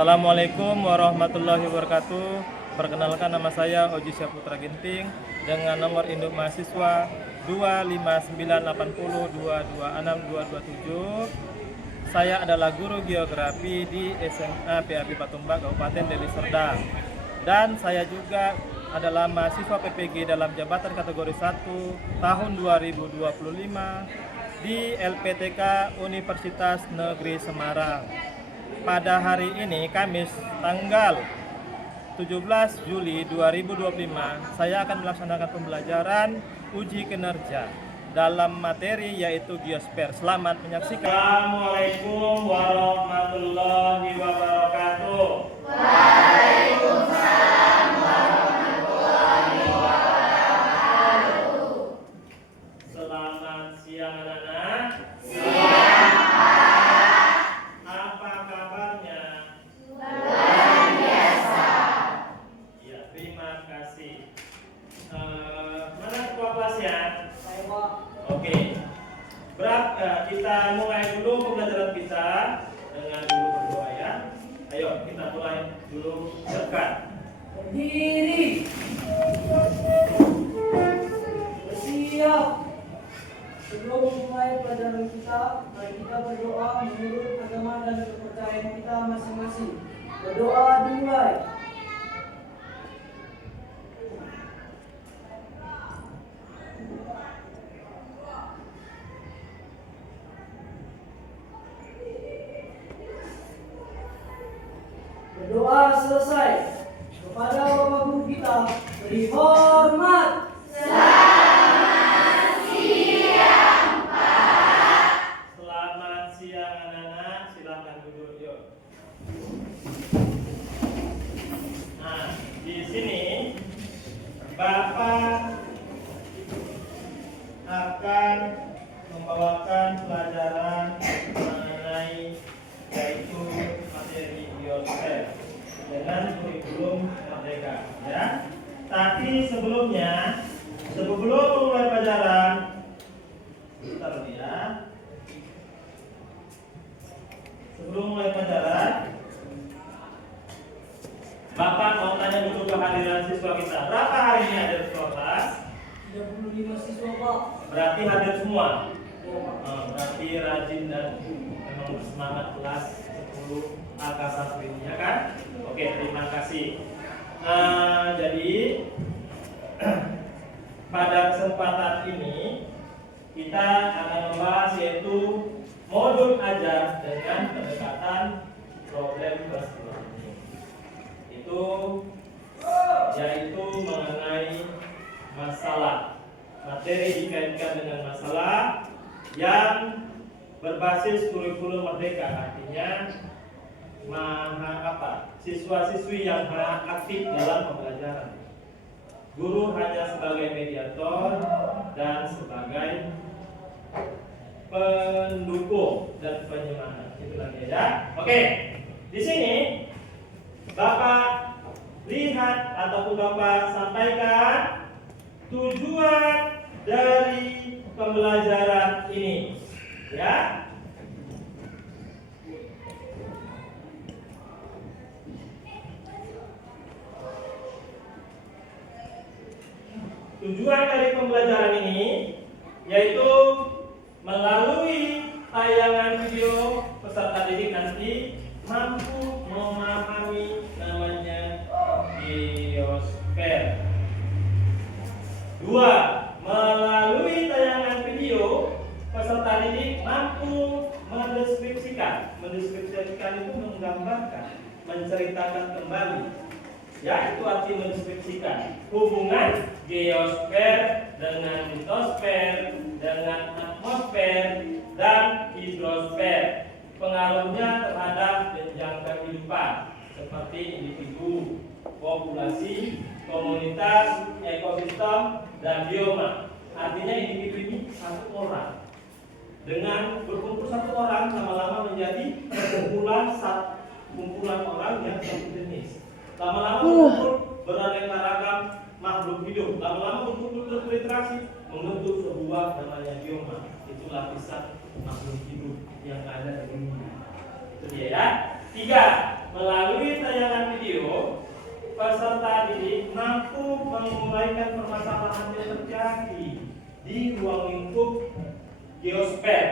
Assalamualaikum warahmatullahi wabarakatuh. Perkenalkan, nama saya Oji Syaputra Ginting dengan nomor induk mahasiswa 25980226227. Saya adalah guru geografi di SMA PAB Patumbak Kabupaten Deli Serdang, dan saya juga adalah mahasiswa PPG dalam jabatan kategori 1 tahun 2025 di LPTK Universitas Negeri Semarang. Pada hari ini, Kamis, tanggal 17 Juli 2025, saya akan melaksanakan pembelajaran uji kinerja dalam materi yaitu geosper. Selamat menyaksikan. Assalamualaikum warahmatullahi wabarakatuh. Waalaikumsalam warahmatullahi wabarakatuh. Selamat siang anak-anak. Siang, Pak. Apa kabarnya? Luar biasa. Ya, terima kasih. Mana ketua kelasnya? Saya, Pak. Oke. Kita mulai dulu pembelajaran kita dengan dulu berdoa ya. Ayo kita mulai dulu dekat. Berdiri. Bersiap. Sebelum memulai pelajaran kita, mari kita berdoa menurut agama dan kepercayaan kita masing-masing. Berdoa dimulai. Berdoa selesai. Kepada Bapak Guru kita, beri hormat. Selamat siang anak-anak, silakan duduk yuk. Nah, di sini Bapak akan membawakan pelajaran mengenai yaitu materi geosper dengan kurikulum merdeka ya. Tapi sebelumnya, sebelum memulai pelajaran, bentar ya. Sebelum mulai pelajaran, Bapak mau tanya dulu kehadiran siswa kita. Berapa hari ini hadir siswa kelas? 35 siswa, Pak. Berarti hadir semua. Ya, Pak. Berarti rajin dan memang bersemangat kelas 10 Akasa ini ya kan? Oke, terima kasih. Jadi pada kesempatan ini kita akan membahas yaitu modul ajar dengan pendekatan problem peristiwa ini. Itu yaitu mengenai masalah, materi dikaitkan dengan masalah yang berbasis kurikulum merdeka, artinya siswa-siswi yang aktif dalam pembelajaran. Guru hanya sebagai mediator dan sebagai pendukung dan penyemangat. Itu lagi ya. Oke. Di sini Bapak lihat ataupun Bapak sampaikan tujuan dari pembelajaran ini. Ya. Tujuan dari pembelajaran ini yaitu melalui tayangan video peserta didik nanti mampu memahami namanya geosper. 2. Melalui tayangan video peserta didik mampu mendeskripsikan. Mendeskripsikan itu menggambarkan, menceritakan kembali. Ya, itu arti mendeskripsikan hubungan geosfer dengan litosfer, dengan atmosfer dan hidrosfer, pengaruhnya terhadap jenjang kehidupan seperti individu, populasi, komunitas, ekosistem, dan bioma. Artinya individu ini satu orang. Dengan berkumpul satu orang, lama-lama menjadi kumpulan orang yang satu jenis. Lama-lama berkumpul beraneka ragam makhluk hidup. Lama-lama berkumpul berinteraksi membentuk sebuah namanya bioma. Itu lapisan makhluk hidup yang ada di dunia. Itu dia ya. 3. melalui tayangan video, peserta didik mampu menguraikan permasalahan yang terjadi di ruang lingkup geosfer.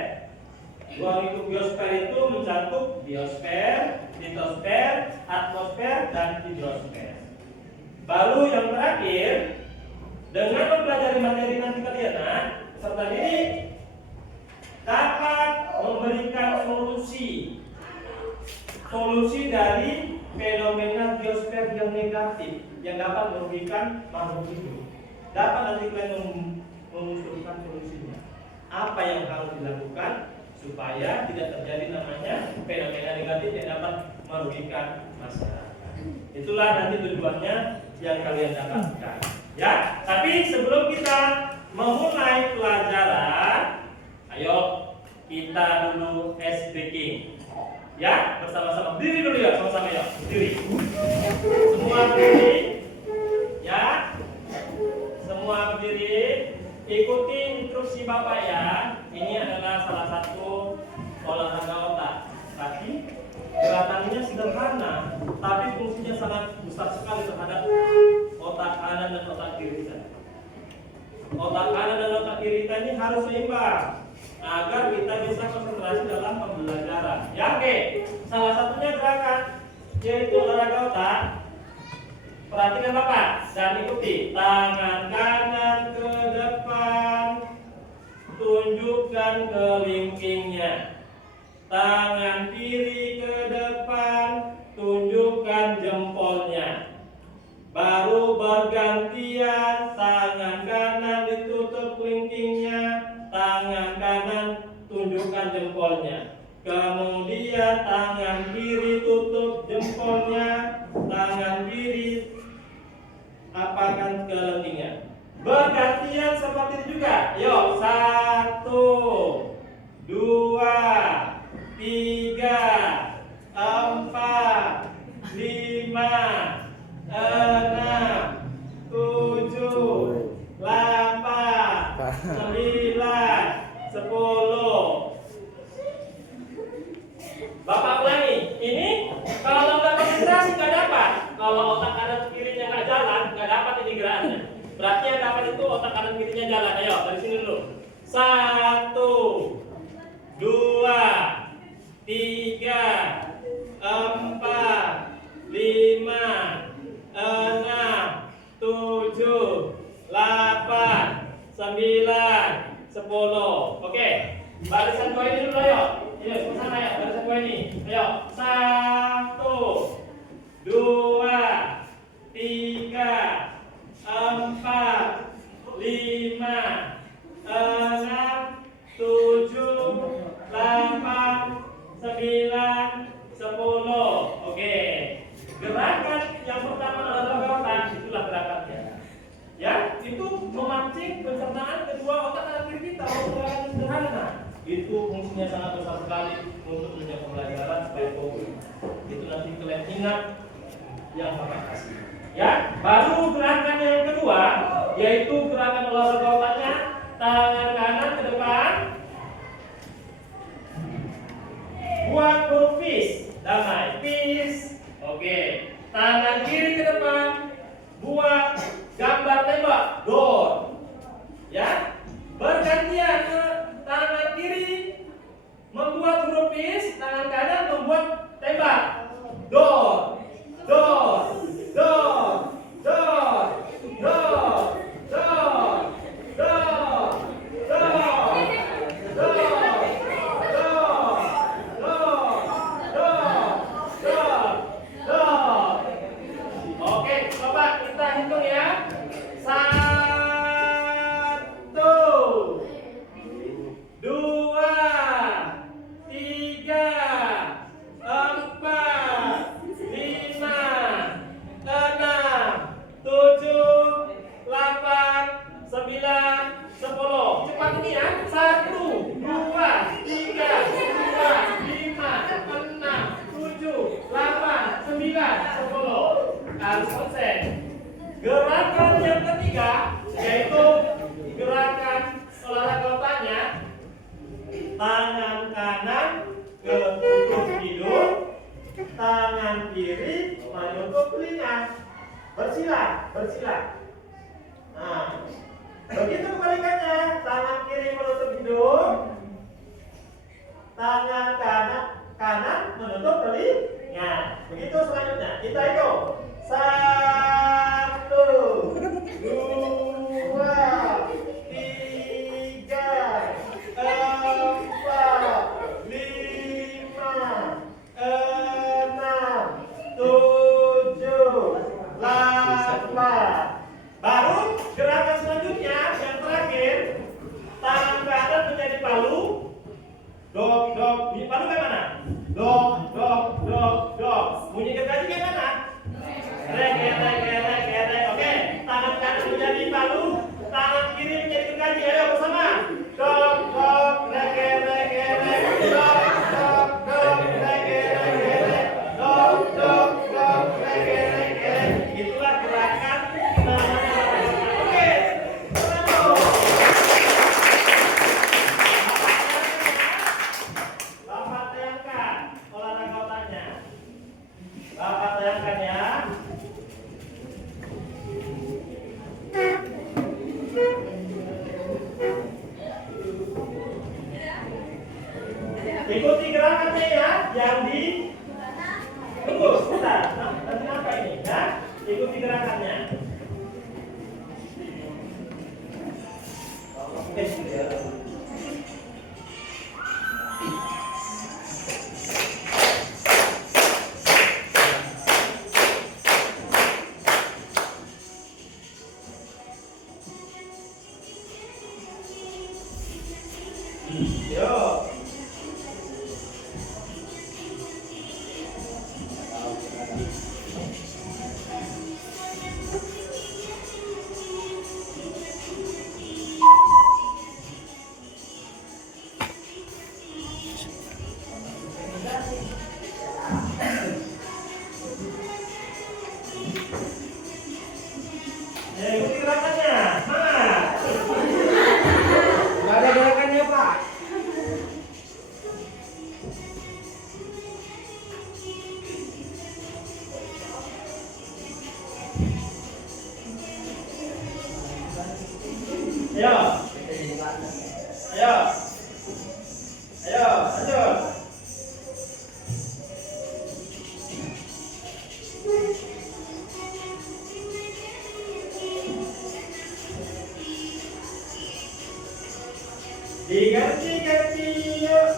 Ruang lingkup geosfer itu mencakup biosfer, litosfer, atmosfer, dan hidrosfer. Baru yang terakhir, dengan mempelajari materi nanti kalian, peserta didik dapat memberikan solusi dari fenomena geosfer yang negatif yang dapat merugikan makhluk hidup. Dapat nanti kalian mengusulkan solusinya. Apa yang harus dilakukan supaya tidak terjadi namanya fenomena negatif yang dapat merugikan masyarakat. Itulah nanti tujuannya yang kalian dapatkan. Ya, tapi sebelum kita memulai pelajaran, ayo kita dulu ice breaking. Ya, bersama-sama berdiri dulu ya, sama-sama ya, berdiri. Semua berdiri. Ya. Semua berdiri. Ikuti instruksi Bapak ya. Ini adalah salah satu olahraga otak. Tapi gerakannya sederhana, tapi fungsinya sangat besar sekali terhadap otak kanan dan otak kiri kita. Otak kanan dan otak kiri kita ini harus seimbang agar kita bisa konsentrasi dalam pembelajaran. Ya, oke. Salah satunya gerakan yaitu olahraga otak. Perhatikan Bapak dan ikuti. Tangan kanan ke depan, tunjukkan kelingkingnya. Tangan kiri ke depan, tunjukkan jempolnya. Baru bergantian, tangan kanan ditutup kelingkingnya, tangan kanan tunjukkan jempolnya. Kemudian tangan kiri tutup jempolnya, tangan kiri apakan kelingkingnya. Bergantian seperti itu juga. Yuk, 1, 2, 3, 4, 5, 6, 7, 8, 9, 10. Bapak ulangi. Ini kalau nggak konsentrasi nggak dapat. Kalau otak kanan kirinya nggak jalan, nggak dapat ini gerakannya. Berarti yang dapat itu otak kanan kirinya jalan. Ayo dari sini dulu. 1, 2, 3, 4, 5, 6, 7, 8, 9, 10. Oke. Barisan dua ini dulu ayo. Ayo ke sana ya, barisan dua ini. Ayo. 1, 2, 3, 4, 5, 6, 7, 8, 9, 10. Oke. Gerakan yang pertama adalah otak, itulah gerakannya. Ya, itu memancing pencernaan kedua otak kanan kiri kita. Gerakan sederhana. Itu fungsinya sangat besar sekali untuk menjaga pembelajaran supaya fokus. Itu nanti kalian ingat yang Bapak kasih. Ya, baru gerakan yang kedua yaitu gerakan olahraga otaknya. Tangan kanan ke depan, buat huruf peace, damai, peace. Oke. Tangan kiri ke depan, buat gambar tembak, door. Ya, bergantian ke tangan kiri membuat huruf peace, tangan kanan membuat tembak, door, door, door, door, door, door, door, door, door. Oke, coba kita hitung ya. 1, 2, 3, 4, 5, 6, 7, 8, 9, 10. Cepat ini ya. 1, 2, 3, 4, 5, 6, 7, 8, 9, 10. Harus konsen. Gerakan yang ketiga yaitu gerakan olahraga otaknya. Tangan kanan ke tutup hidung, tangan menutup telinga. Bersila, bersila. Nah, begitu kebalikannya, tangan kiri menutup hidung, tangan kanan menutup telinga. Begitu selanjutnya, kita hitung. 1, 2, 3, 4, 5, 6, 7, 8. Baru gerakan selanjutnya yang terakhir, tangan kanan menjadi palu. Dok, dok. Palu kayak mana? Dok, dok, dok, dok. Bunyi gergaji kayak mana? Rek, rek, rek, rek. Oke, tangan kanan menjadi palu, tangan kiri menjadi gergaji. Ayo bersama. Dok, dok, rek, rek, rek. Dok, dok, dok, rek, rek, rek. Dok, dok, dok, rek, rek, rek. Itulah gerakan namanya. Oke, satu. Bapak tayangkan olahraga otaknya. Bapak tayangkan ya. Ikuti gerakannya ya, yang di tunggu sebentar. Nah, kenapa ini ya? Ikuti gerakannya. Oke. Yo. Ya, ikuti gerakannya. Semangat. Nggak ada gerakannya, Pak. Ayo. Ayo. Ayo, lanjut. Diganti-ganti yuk.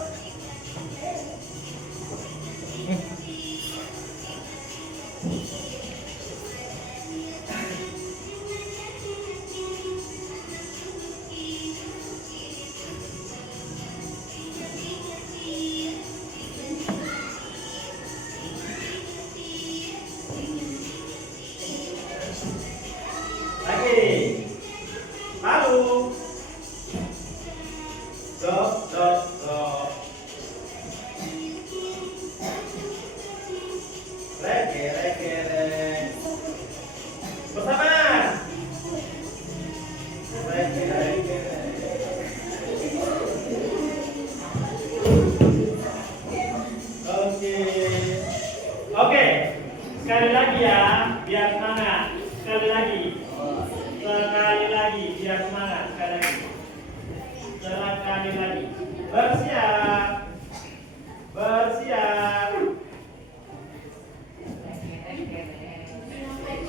Lagi. Lalu. Dok, dok, dok. Rege, rege, rege. Bersama. Rege, rege, rege. Oke. Oke. Sekali lagi ya, biar semangat. Sekali lagi. Sekali lagi, biar semangat. Sekali lagi. Sekali lagi. Bersiap. Bersiap.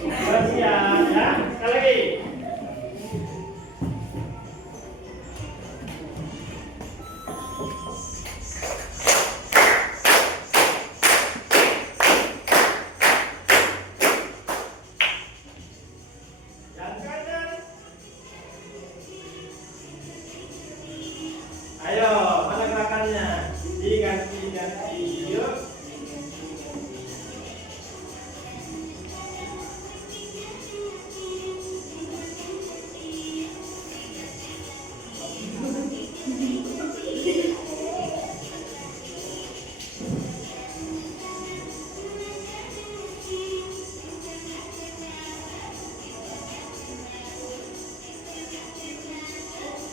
Bersiap ya. Sekali lagi. Yang kanan. Ayo, mana gerakannya? Diganti-ganti yuk.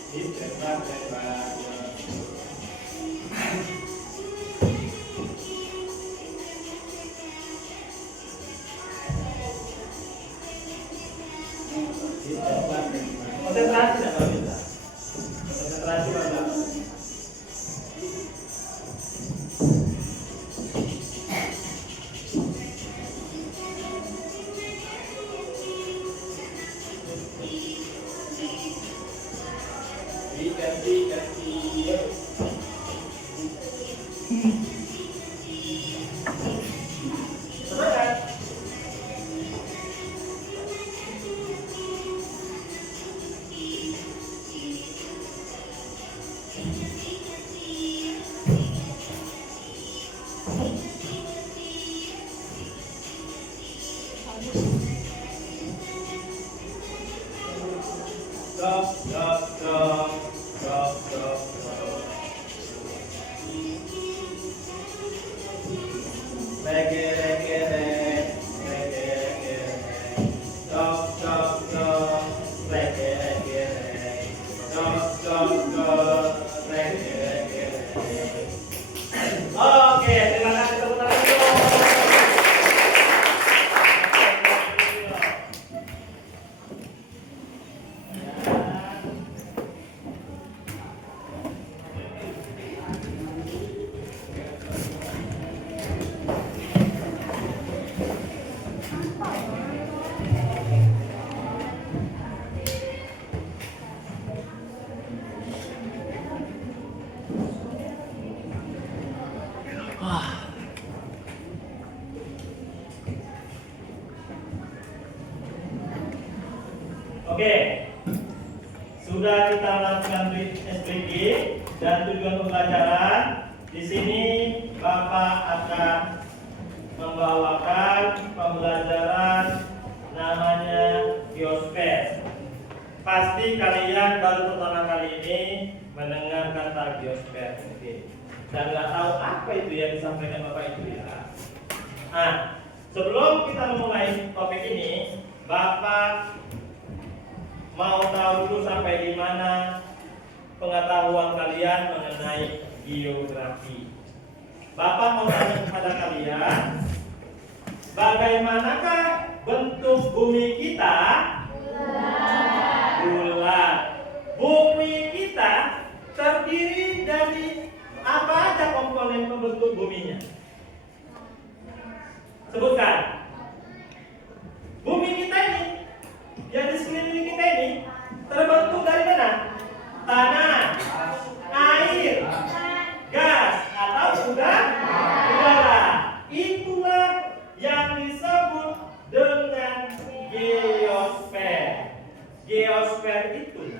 Ditembak-tembak. Dok, dok, dok, dok, dok, dok. Lege, lege, lege, lege, dok, dok, dok, lege, lege, dok, dok, dok, lege, lege. Oke, terima kasih tepuk tangan dulu. Oke, sudah kita lakukan SPG dan tujuan pembelajaran. Di sini Bapak akan membawakan pembelajaran namanya geosper. Pasti kalian baru pertama kali ini mendengar kata geosper, oke? Dan nggak tahu apa itu yang disampaikan Bapak itu ya. Nah, sebelum kita memulai topik ini, Bapak mau tahu dulu sampai di mana pengetahuan kalian mengenai geografi. Bapak mau tanya kepada kalian, bagaimanakah bentuk bumi kita? Bulat. Bumi kita terdiri dari apa aja komponen pembentuk buminya? Sebutkan. Bumi kita ini, yang di sekeliling kita ini terbentuk dari mana? Tanah, air, gas, atau udara. Itulah yang disebut dengan geosfer. Geosfer itu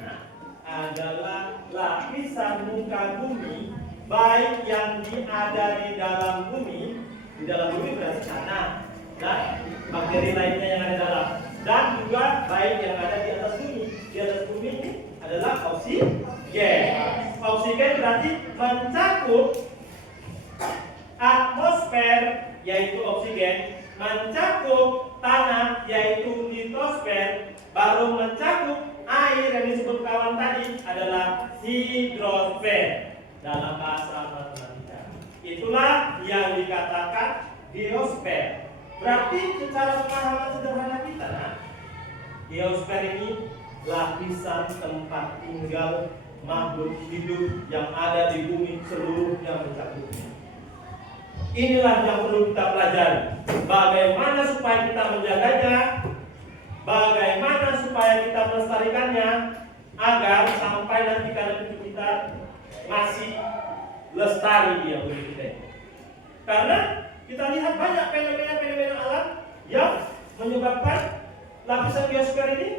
adalah lapisan muka bumi, baik yang ada di dalam bumi. Di dalam bumi berarti tanah dan bakteri lainnya yang ada dalam, dan juga baik yang ada di atas bumi. Di atas bumi ini adalah oksigen. Oksigen berarti mencakup atmosfer, yaitu oksigen, mencakup tanah, yaitu litosfer, baru mencakup air yang disebut kawan tadi adalah hidrosfer dalam bahasa matematika. Itulah yang dikatakan geosfer. Berarti secara pemahaman sederhana kita, geosfer ini lapisan tempat tinggal makhluk hidup yang ada di bumi seluruhnya mencakupnya. Inilah yang perlu kita pelajari. Bagaimana supaya kita menjaganya, bagaimana supaya kita melestarikannya, agar sampai nanti kalau kita masih lestari dia bumi kita. Karena kita lihat banyak fenomena-fenomena alam yang menyebabkan lapisan geosfer ini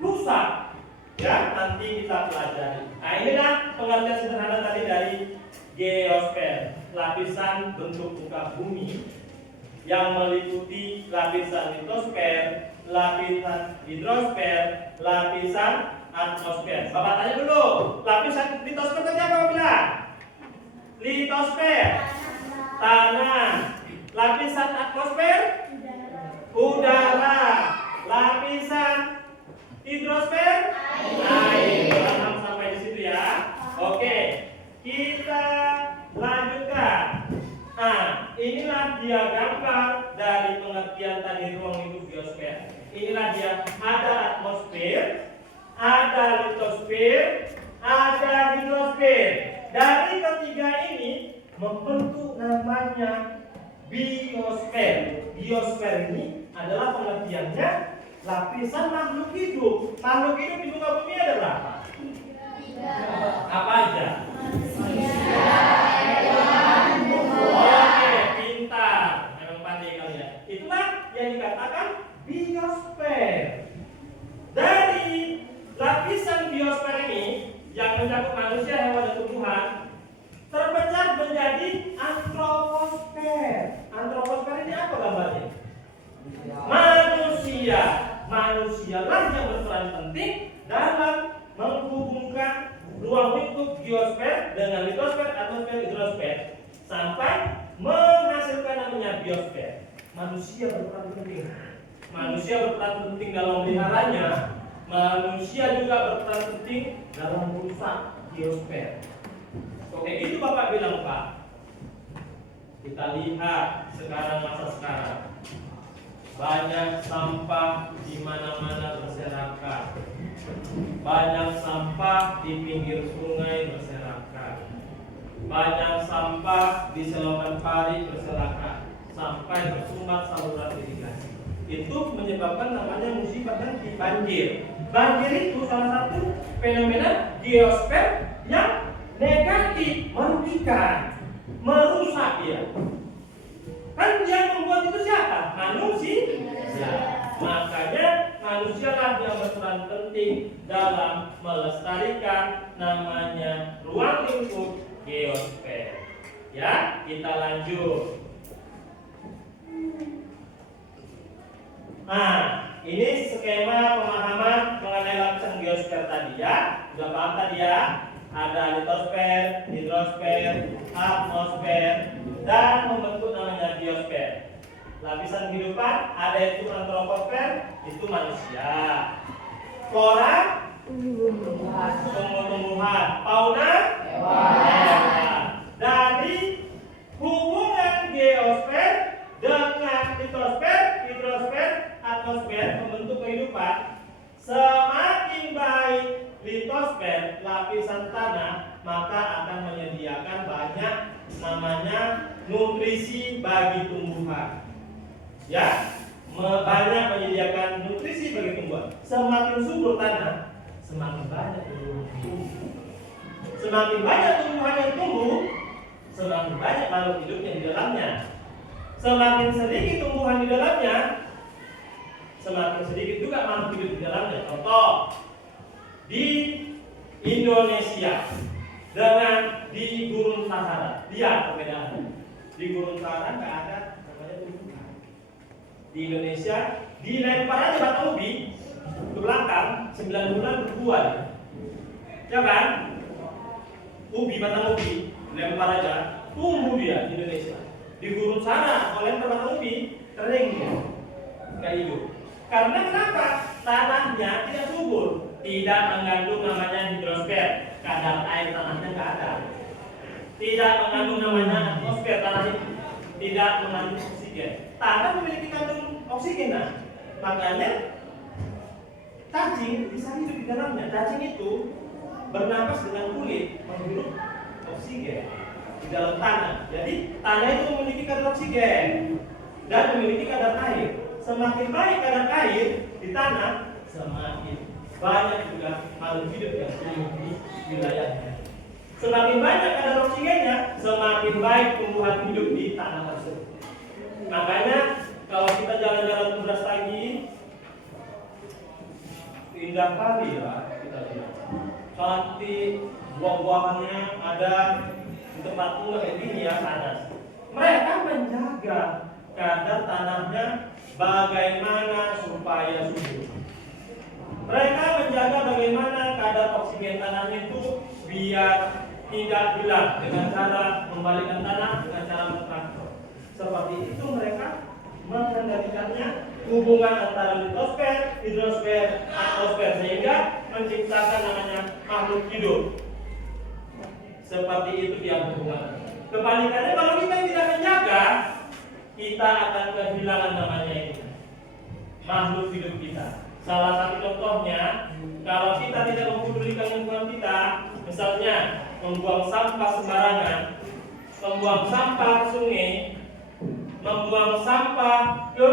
rusak. Ya, nanti kita pelajari. Nah, inilah pengertian sederhana tadi dari geosfer, lapisan bentuk muka bumi yang meliputi lapisan litosfer, lapisan hidrosfer, lapisan atmosfer. Bapak tanya dulu, lapisan litosfer tadi apa Bapak bilang? Litosfer, tanah. Lapisan atmosfer, udara. Lapisan hidrosfer, air. Paham sampai di situ ya? Oke, kita lanjutkan. Nah, inilah dia gambar dari pengertian tadi ruang hidup geosfer. Inilah dia, ada atmosfer, ada litosfer, ada hidrosfer. Dari ketiga ini membentuk namanya biosfer. Biosfer ini adalah pengertiannya lapisan makhluk hidup. Makhluk hidup di muka bumi ada berapa? Apa aja? Oke, pintar. Memang pandai kalian. Itulah yang dikatakan biosfer. Dari lapisan biosfer ini yang mencakup manusia, hewan, dan tumbuhan terpecah menjadi antroposfer. Antroposfer ini apa gambarnya? hidrosfer sampai menghasilkan namanya biosfer. Manusia berperan penting. Manusia berperan penting dalam meliharanya. Manusia juga berperan penting dalam merusak biosfer. Oke, itu Bapak bilang Pak. Kita lihat sekarang masa sekarang. Banyak sampah di mana-mana berserakan. Banyak sampah di pinggir sungai berserakan. Banyak sampah di selokan pari berserakan sampai bersumbat saluran irigasi. Itu menyebabkan namanya musibah nanti banjir. Banjir itu salah satu fenomena geosfer yang negatif, merugikan, merusak ya. Kan yang membuat itu siapa? Manusia. Makanya manusialah yang berperan penting dalam melestarikan namanya ruang lingkup geosfer. Ya, kita lanjut. Nah, ini skema pemahaman mengenai lapisan geosfer tadi ya. Sudah paham tadi ya? Ada litosfer, hidrosfer, atmosfer, dan membentuk namanya biosfer. Lapisan kehidupan ada itu antroposfer, itu manusia. Flora, tumbuh-tumbuhan. Fauna, hewan. Dari hubungan geosfer dengan litosfer, hidrosfer, atmosfer membentuk kehidupan. Semakin baik litosfer, lapisan tanah, maka akan menyediakan banyak namanya nutrisi bagi tumbuhan. Ya, banyak menyediakan nutrisi bagi tumbuhan. Semakin subur tanah, semakin banyak tumbuhan tumbuh. Semakin banyak tumbuhan yang tumbuh, semakin banyak makhluk hidup yang di dalamnya. Semakin sedikit tumbuhan di dalamnya, semakin sedikit juga makhluk hidup di dalamnya. Contoh, di Indonesia dengan di Gurun Sahara, lihat perbedaannya. Di Gurun Sahara nggak ada namanya tumbuhan. Di Indonesia dilempar aja batu ubi ke belakang 9 bulan berbuah, ya kan? Ubi, batang ubi dilempar aja tumbuh dia di Indonesia. Di Gurun Sahara kalau lempar batang ubi kering dia, nggak hidup. Karena kenapa? Tanahnya tidak subur, tidak mengandung namanya hidrosfer, kadar air tanahnya nggak ada. Tidak mengandung namanya atmosfer, tanah itu tidak mengandung oksigen. Tanah memiliki kandung oksigen, nah. Makanya cacing bisa hidup di dalamnya. Cacing itu bernapas dengan kulit, menghirup oksigen di dalam tanah. Jadi tanah itu memiliki kadar oksigen dan memiliki kadar air. Semakin baik kadar air di tanah, semakin banyak juga makhluk hidup yang tumbuh di wilayahnya. Semakin banyak kadar oksigennya, semakin baik tumbuhan hidup di tanah tersebut. Makanya kalau kita jalan-jalan ke Brastagi, indah kali ya kita lihat. Cantik, buah-buahannya ada di tempat tua ini ya panas. Mereka menjaga kadar tanahnya bagaimana supaya subur. Mereka menjaga bagaimana kadar oksigen tanahnya itu biar tidak hilang dengan cara membalikkan tanah dengan cara mentraktor. Seperti itu mereka mengendalikannya, hubungan antara litosfer, hidrosfer, atmosfer sehingga menciptakan namanya makhluk hidup. Seperti itu dia hubungan. Kebalikannya kalau kita tidak menjaga, kita akan kehilangan namanya ini makhluk hidup kita. Salah satu contohnya, kalau kita tidak mempedulikan lingkungan kita, misalnya membuang sampah sembarangan, membuang sampah ke sungai, membuang sampah ke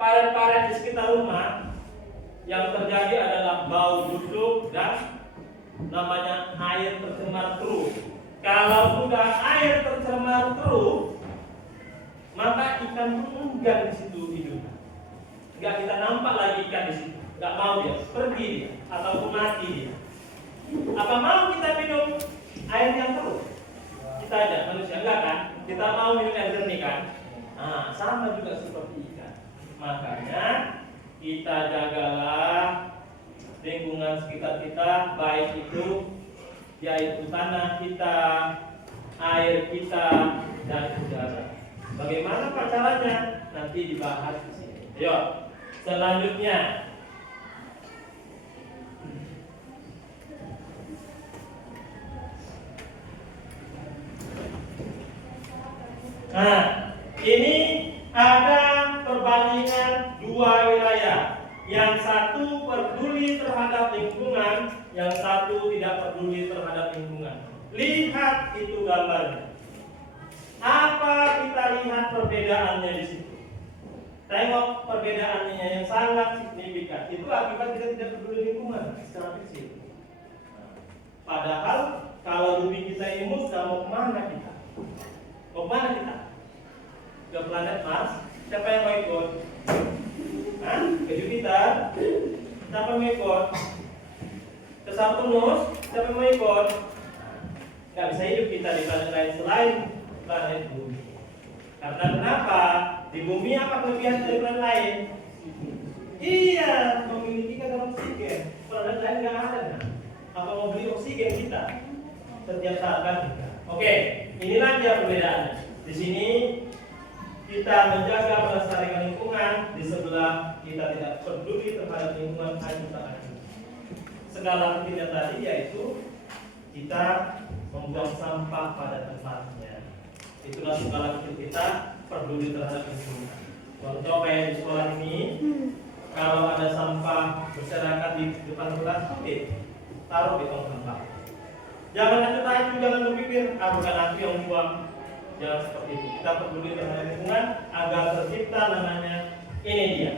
paret-paret di sekitar rumah, yang terjadi adalah bau busuk dan namanya air tercemar terus. Kalau sudah air tercemar terus, maka ikan pun enggan di situ hidup. Enggak kita nampak lagi ikan di situ. Enggak mau dia, pergi dia ataupun mati dia. Apa mau kita minum air yang terus? Kita aja manusia enggak kan? Kita mau minum air jernih kan? Nah, sama juga seperti ikan. Makanya kita jagalah lingkungan sekitar kita, baik itu yaitu tanah kita, air kita, dan udara. Bagaimana caranya? Nanti dibahas di sini. Ayo, selanjutnya. Nah, ini ada perbandingan dua wilayah. Yang satu peduli terhadap lingkungan, yang satu tidak peduli terhadap lingkungan. Lihat itu gambarnya. Apa kita lihat perbedaannya di situ? Tengok perbedaannya yang sangat signifikan. Itu akibat kita tidak peduli lingkungan secara kecil. Padahal kalau bumi kita ini sudah mau kemana kita? Mau kemana kita? Ke planet Mars. Siapa yang mau ikut? Hah? Ke Jupiter. Siapa yang mau ikut? Ke Saturnus. Siapa yang mau ikut? Gak bisa hidup kita di planet lain selain planet bumi. Karena kenapa? Di bumi apa kelebihan dari planet lain? Iya, memiliki kadar oksigen. Planet lain nggak ada. Apa mau beli oksigen kita? Setiap saat kan kita. Oke, inilah dia perbedaannya. Di sini kita menjaga melestarikan lingkungan, di sebelah kita tidak peduli terhadap lingkungan hanya segala tidak tadi, yaitu kita membuang sampah pada tempatnya. Itulah segala kita peduli terhadap lingkungan. Contoh kayak di sekolah ini, kalau ada sampah berserakan di depan kelas, taruh di tong sampah. Jangan acuh-acuh, jangan berpikir, bukan aku yang buang. Jangan seperti itu. Kita peduli terhadap lingkungan agar tercipta namanya ini dia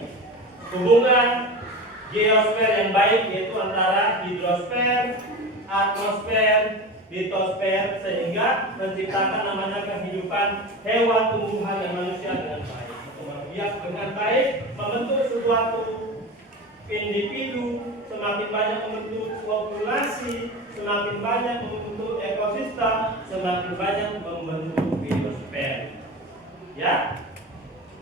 hubungan geosfer yang baik, yaitu antara hidrosfer, atmosfer, litosfer, sehingga menciptakan namanya kehidupan hewan, tumbuhan, dan manusia dengan baik. Biak dengan baik membentuk suatu individu, semakin banyak membentuk populasi, semakin banyak membentuk ekosistem, semakin banyak membentuk biosfer. Ya,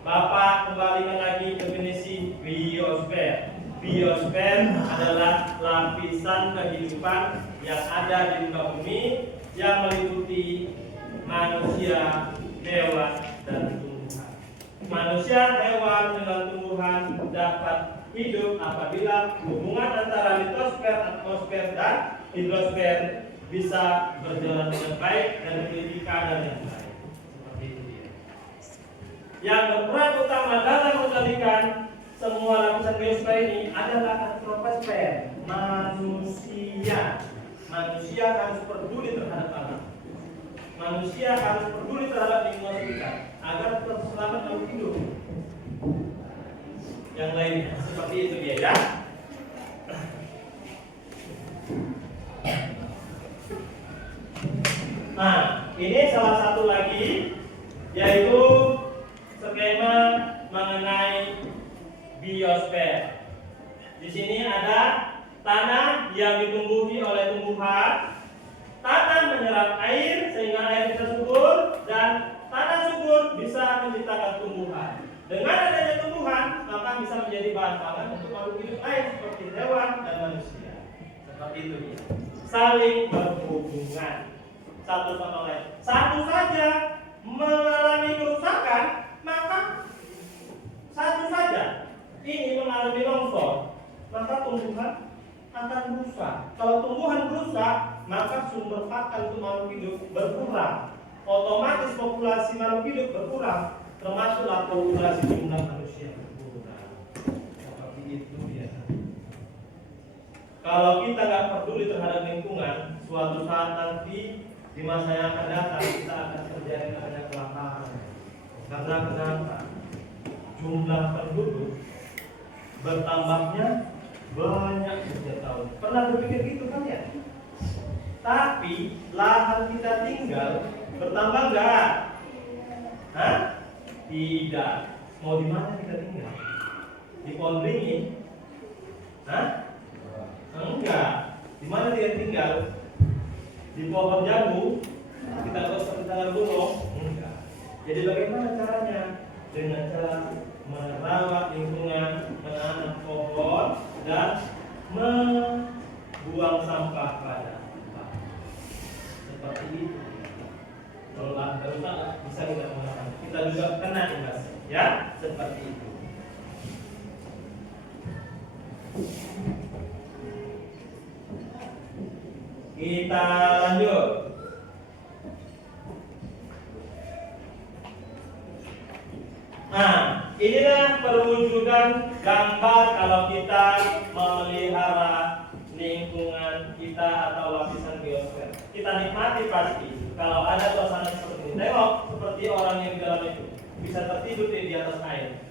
Bapak kembalikan lagi definisi biosfer. Biosfer adalah lapisan kehidupan yang ada di muka bumi yang meliputi manusia, hewan, dan tumbuhan. Manusia, hewan, dan tumbuhan dapat hidup apabila hubungan antara litosfer, atmosfer, dan hidrosfer bisa berjalan dengan baik dan memiliki kadar yang baik. Seperti itu dia. Yang berperan utama dalam mengendalikan semua lapisan biosfer ini adalah antroposfer, manusia. Manusia harus peduli terhadap alam. Manusia harus peduli terhadap lingkungan sekitar agar tetap selamat dalam hidup. Yang lainnya seperti itu dia, ya. Nah, ini salah satu lagi, yaitu skema mengenai biosfer. Di sini ada tanah yang ditumbuhi oleh tumbuhan, tanah menyerap air sehingga air bisa subur, dan tanah subur bisa menciptakan tumbuhan. Dengan adanya tumbuhan, maka bisa menjadi bahan pangan untuk makhluk hidup lain seperti hewan dan manusia. Seperti itu ya. Saling berhubungan satu sama lain. Satu saja mengalami kerusakan, maka satu saja ini mengalami longsor, maka tumbuhan akan rusak. Kalau tumbuhan rusak, maka sumber pakan untuk makhluk hidup berkurang. Otomatis populasi makhluk hidup berkurang, termasuklah populasi jumlah manusia berkurang. Seperti itu biasa. Kalau kita nggak peduli terhadap lingkungan, suatu saat nanti di masa yang akan datang kita akan terjadi namanya kelaparan. Karena kenapa? Jumlah penduduk bertambahnya banyak setiap tahun. Pernah berpikir gitu kan ya? Tapi lahan kita tinggal bertambah enggak? Hah? Tidak. Mau di mana kita tinggal? Di pohon beringin? Hah? Enggak. Di mana dia tinggal? Di pohon jambu? Kita harus tengah gunung? Enggak. Jadi bagaimana caranya? Dengan cara merawat lingkungan, menanam pohon, dan membuang sampah pada tempat. seperti itu. Kita lanjut. Nah, inilah perwujudan gambar kalau kita memelihara lingkungan kita atau lapisan biosfer. Kita nikmati pasti kalau ada suasana seperti ini. Tengok seperti orang yang di dalam itu bisa tertidur di atas air.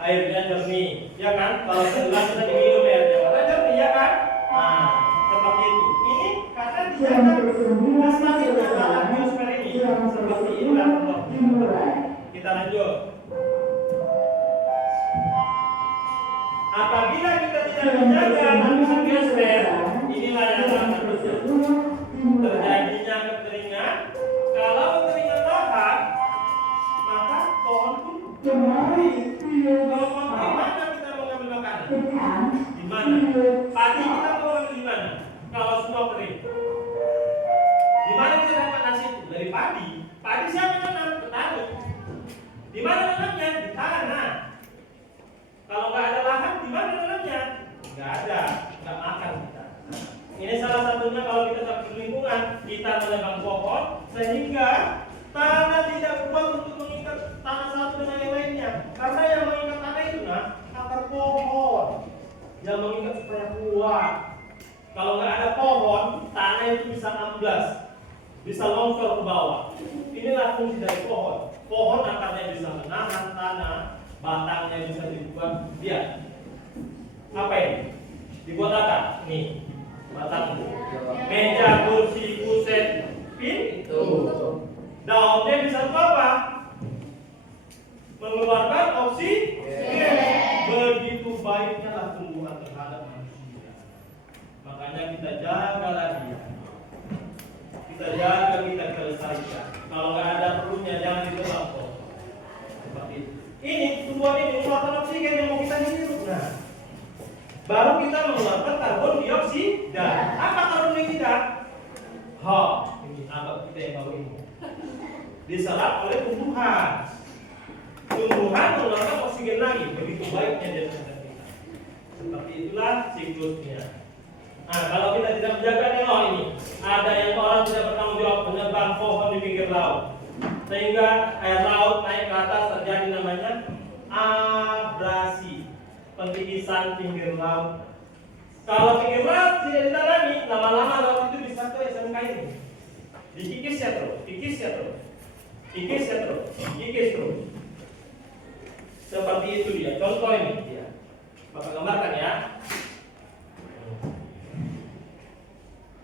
Airnya jernih, ya kan? Kalau segelas kita diminum airnya, karena jernih, ya kan? Nah, seperti itu. Ini karena dijaga kestabilan alam biosfer ini. Seperti inilah contohnya. Kita lanjut. Apabila kita tidak menjaga lapisan biosfer, inilah yang akan terjadinya kekeringan. Kalau kekeringan lahar, maka pohon pun mati. Kalau pohon di mana kita mengambil makanan? Di mana? Padi kita mau ambil di mana? Kalau semua kering, di mana kita dapat nasi? Dari padi. Padi siapa yang nanam? Petani. Di mana nanamnya? Di tanah. Kalau nggak ada lahan, di mana tanamnya? Nggak ada, nggak makan kita. Ini salah satunya kalau kita dapat lingkungan, kita menebang pohon sehingga tanah tidak kuat untuk mengikat tanah satu dengan yang lainnya. Karena yang mengikat tanah itu akar pohon yang mengikat supaya kuat. Kalau nggak ada pohon, tanah itu bisa amblas, bisa longsor ke bawah. Inilah fungsi dari pohon. Pohon akarnya bisa menahan tanah. Batangnya bisa dibuat, lihat apa ini? Dibuat apa? Nih, batang meja, kursi, kusen, pintu. Daunnya bisa untuk apa? Mengeluarkan oksigen. Begitu baiknya lah tumbuhan terhadap manusia. Makanya kita jaga lagi. Kita jaga, kita kelestarikan. Kalau nggak ada perlunya jangan ditebang kok. Seperti itu. Ini tumbuhan ini mengeluarkan oksigen yang mau kita hirup. Nah, baru kita mengeluarkan karbon dioksida. Apa karbon dioksida? Ini abang kita yang tahu ini. Diserap oleh tumbuhan. Tumbuhan mengeluarkan oksigen lagi. Begitu baiknya dia terhadap kita. Seperti itulah siklusnya. Nah, kalau kita tidak menjaga ini, ada yang orang tidak bertanggung jawab menebang pohon di pinggir laut. Sehingga air laut naik ke atas, terjadi namanya abrasi, pengkikisan pinggir laut. Kalau pinggir laut tidak ditanami, lama-lama laut itu bisa ke SMK ini. Dikikis ya terus, kikis ya terus, kikis ya terus, kikis terus. Seperti itu dia. Contoh ini dia. Bapak gambarkan ya.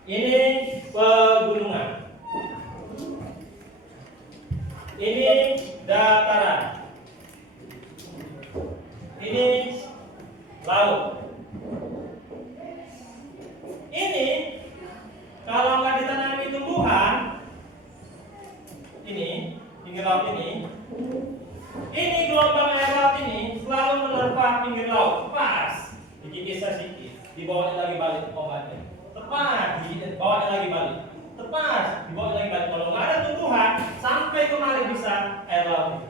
Ini pegunungan. Ini dataran. Ini laut. Ini kalau nggak ditanami tumbuhan, ini pinggir laut ini gelombang air laut ini selalu menerpa pinggir laut. Pas, dikikis sedikit, dibawanya lagi balik obatnya. Tepat, dibawanya lagi balik. Tepat, dibawanya lagi balik. Kalau nggak ada tumbuhan, sampai kemari bisa air laut.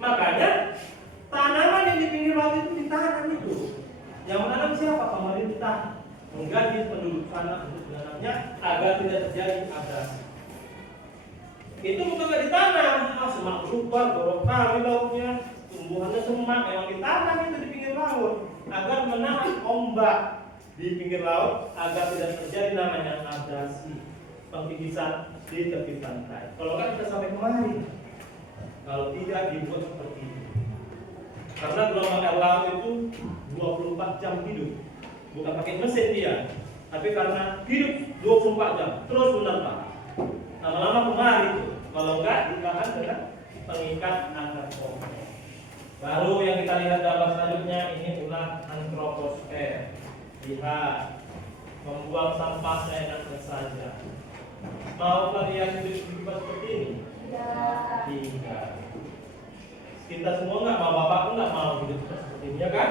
Makanya tanaman yang di pinggir laut itu ditanam itu. Yang menanam siapa? Pemerintah menggaji penduduk sana untuk menanamnya agar tidak terjadi abrasi. Itu bukan nggak ditanam, semak super, gorok kali lautnya, tumbuhannya semak, memang ditanam itu di pinggir laut agar menahan ombak di pinggir laut agar tidak terjadi namanya abrasi, pengkikisan di tepi pantai. Kalau nggak bisa sampai kemari. Kalau tidak dibuat seperti itu. Karena gelombang air laut itu 24 jam hidup. Bukan pakai mesin dia, tapi karena hidup 24 jam terus menerpa. Lama-lama kemari itu. Kalau enggak ditahan dengan pengikat akar pohon. Baru yang kita lihat gambar selanjutnya ini ulah antroposfer. Lihat, membuang sampah seenaknya saja. Mau kalian hidup seperti ini? Tidak. Kita semua nggak mau, bapak pun nggak mau hidup seperti ini, ya kan?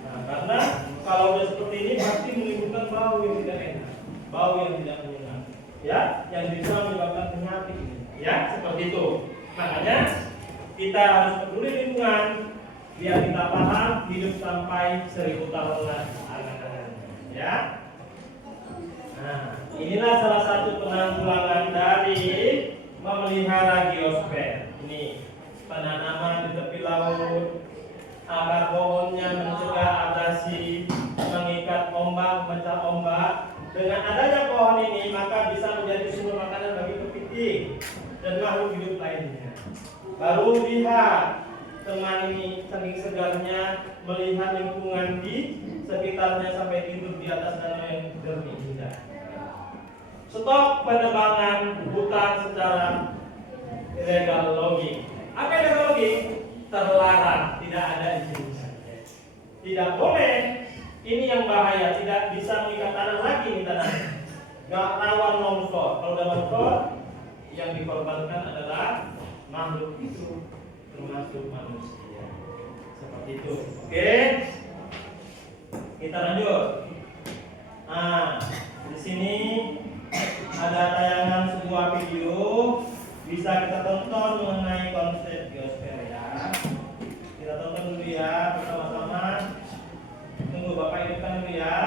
Nah, karena kalau udah seperti ini pasti menimbulkan bau yang tidak enak, bau yang tidak menyenangkan, ya, yang bisa menyebabkan penyakit ini, ya, seperti itu. Makanya kita harus peduli lingkungan biar kita paham hidup sampai 1000 tahun lagi. Ya. Nah, inilah salah satu penanggulangan dari memelihara geosfer. Ini penanaman di tepi laut, akar pohonnya mencegah abrasi, mengikat ombak, memecah ombak. Dengan adanya pohon ini maka bisa menjadi sumber makanan bagi kepiting dan makhluk hidup lainnya. Baru lihat teman ini saking segarnya melihat lingkungan di sekitarnya sampai tidur di atas danau yang jernih indah. Stop penebangan hutan secara illegal logging. Apa illegal logging? Terlarang, tidak ada di sini saja. Tidak boleh. Ini yang bahaya, tidak bisa mengikat tanah lagi nih tanahnya. Gak rawan longsor. Kalau udah longsor, yang dikorbankan adalah makhluk hidup, termasuk manusia. Seperti itu. Oke? Kita lanjut. Nah, di sini ada tayangan sebuah video, bisa kita tonton mengenai konsep geosfer ya. Kita tonton dulu ya bersama-sama. Tunggu Bapak hidupkan dulu ya.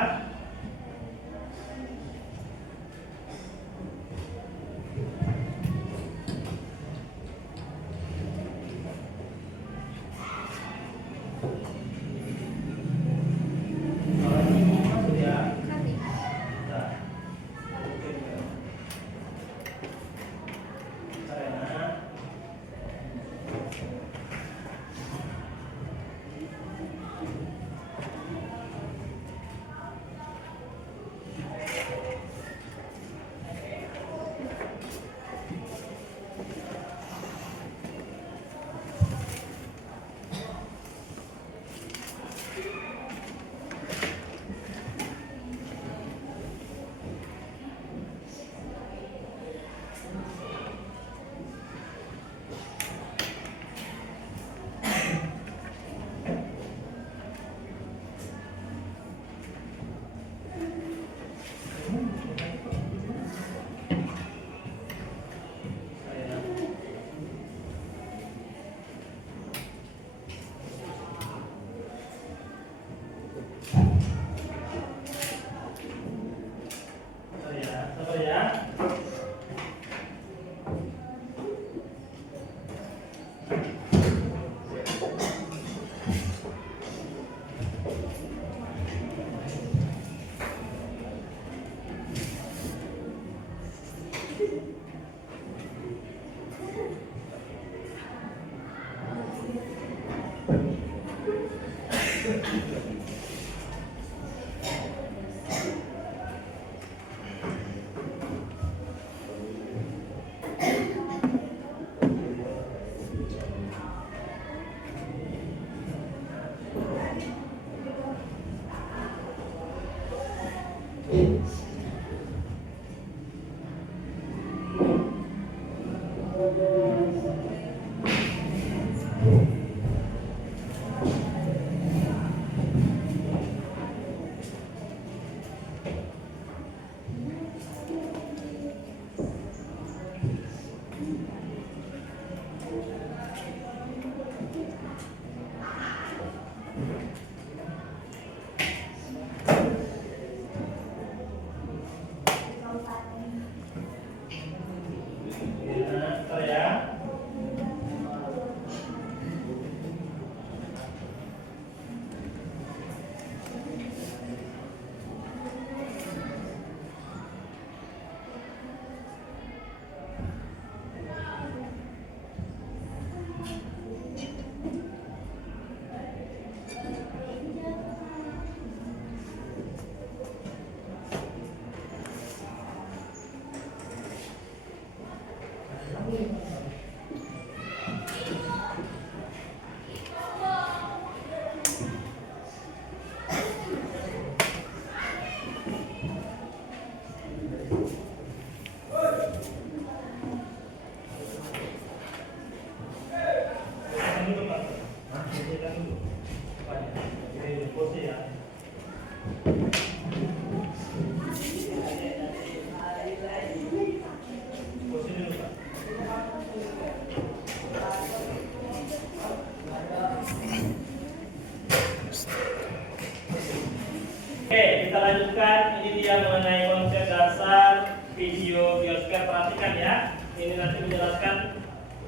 kita lanjutkan. Ini dia mengenai konsep dasar video biosfer. Perhatikan ya. Ini nanti menjelaskan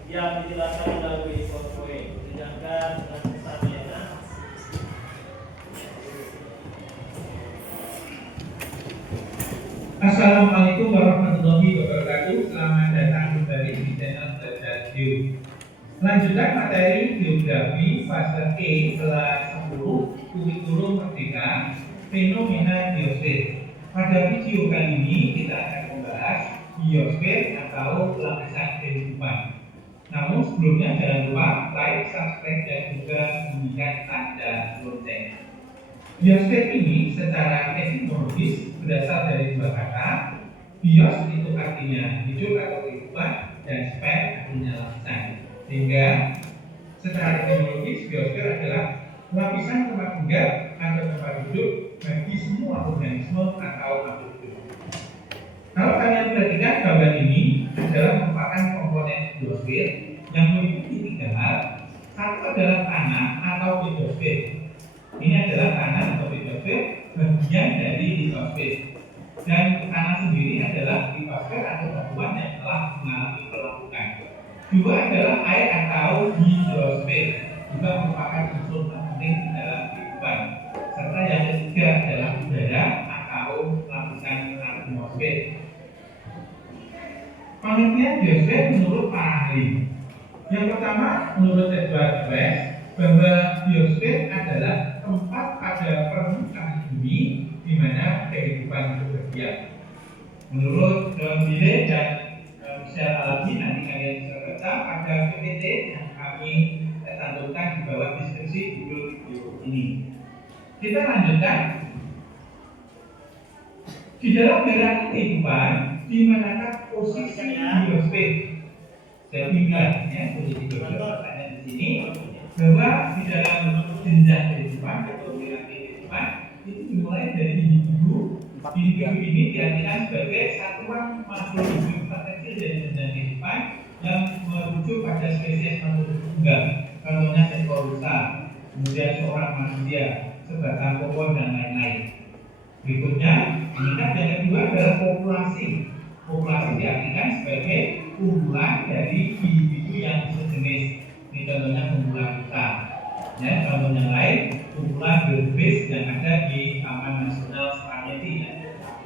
yang dijelaskan melalui PowerPoint. Jangan sampai ya. Assalamualaikum warahmatullahi wabarakatuh. Selamat datang kembali di channel Belajar Geo. Lanjutan materi geografi fase E kelas 10 kurikulum merdeka fenomena biosfer. Pada video kali ini kita akan membahas biosfer atau lapisan kehidupan. Namun sebelumnya jangan lupa like, subscribe dan juga bunyikan tanda lonceng. Biosfer ini secara etimologis berasal dari dua kata. Bios itu artinya hidup atau kehidupan, dan sfer artinya lapisan. Sehingga secara etimologis biosfer adalah lapisan tempat tinggal atau tempat hidup bagi semua organisme atau makhluk hidup. Kalau kalian perhatikan gambar ini adalah merupakan komponen biosfer yang meliputi tiga hal. Satu adalah tanah atau litosfer. Ini adalah tanah atau litosfer, bagian dari litosfer. Dan tanah sendiri adalah litosfer atau batuan yang telah mengalami pelepukan. Dua adalah air atau hidrosfer, juga merupakan unsur penting di dalam kehidupan. Serta yang ketiga adalah udara atau lapisan atmosfer. Pengertian biosfer menurut para ahli. Yang pertama, menurut Edward West, bahwa biosfer adalah tempat pada permukaan bumi di mana kehidupan itu berdiam. Menurut John Dilley dan Michel Alabi, nanti kalian bisa baca pada PPT yang kami cantumkan di bawah deskripsi judul video ini. Kita lanjutkan. Di dalam gerakan kehidupan, di manakah posisi biosfer? Saya tinggal ya, posisi biosfer di sini. Bahwa di dalam jenjang kehidupan atau gerakan kehidupan itu dimulai dari individu. Individu ini diartikan sebagai satuan makhluk hidup terkecil dari jenjang kehidupan yang merujuk pada spesies makhluk tunggal. Contohnya seekor rusa, kemudian seorang manusia, sebatang pohon dan lain-lain. Berikutnya, meningkat yang kedua adalah populasi. Populasi diartikan sebagai kumpulan dari individu yang sejenis. Ini contohnya kumpulan kita. Ya, contoh yang lain, kumpulan berbis yang ada di Taman Nasional Serengeti ya,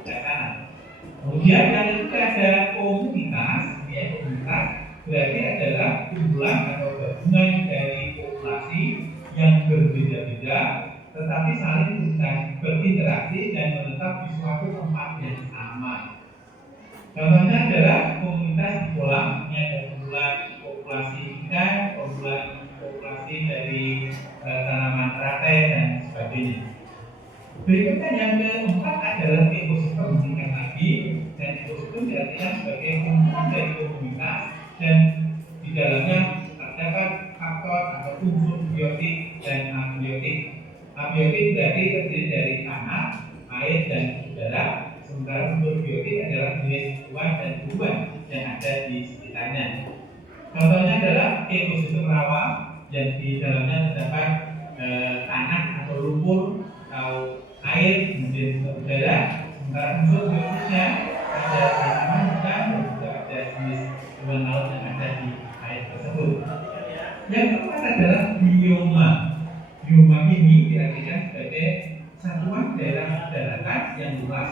di sana. Kemudian yang ketiga ada komunitas, ya komunitas berarti adalah kumpulan atau gabungan dari populasi yang berbeda-beda, tetapi saling berinteraksi dan menetap di suatu tempat yang sama. Contohnya adalah komunitas di kolam, yang ada kumpulan populasi ikan, kumpulan populasi dari tanaman teratai dan sebagainya. Berikutnya yang keempat adalah ekosistem meningkat lagi, dan ekosistem diartikan sebagai kumpulan dari komunitas dan di dalamnya terdapat faktor atau unsur biotik dan abiotik. Abiotik berarti terdiri dari tanah, air dan udara. Sementara unsur biotik adalah jenis tumbuhan dan tumbuhan yang ada di sekitarnya. Contohnya adalah ekosistem rawa yang di dalamnya terdapat tanah atau lumpur atau air, kemudian udara. Sementara unsur biotiknya ada tanaman hutan dan juga ada jenis hewan laut yang ada di air tersebut. Yang keempat adalah bioma. Bioma ini diartikan sebagai satuan daerah daratan yang luas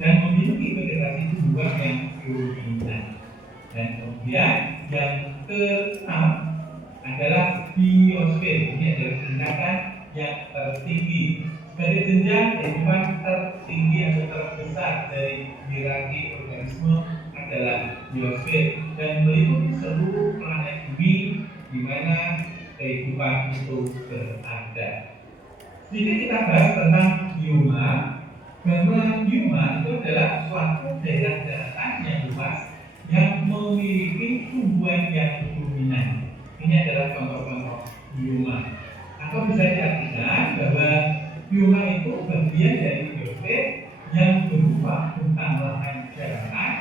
dan memiliki vegetasi tumbuhan yang dominan. Dan kemudian yang keenam adalah biosfer. Ini adalah tingkatan yang tertinggi sebagai jenjang kehidupan tertinggi atau terbesar dari hierarki organisme adalah biosfer dan meliputi seluruh planet bumi di mana kehidupan itu berada. Sedikit kita bahas tentang bioma. Bahwa bioma itu adalah suatu daerah daratan yang luas yang memiliki tumbuhan yang dominan. Ini adalah contoh-contoh bioma. Atau bisa diartikan bahwa bioma itu bagian dari biosfer yang berupa bentang lahan daratan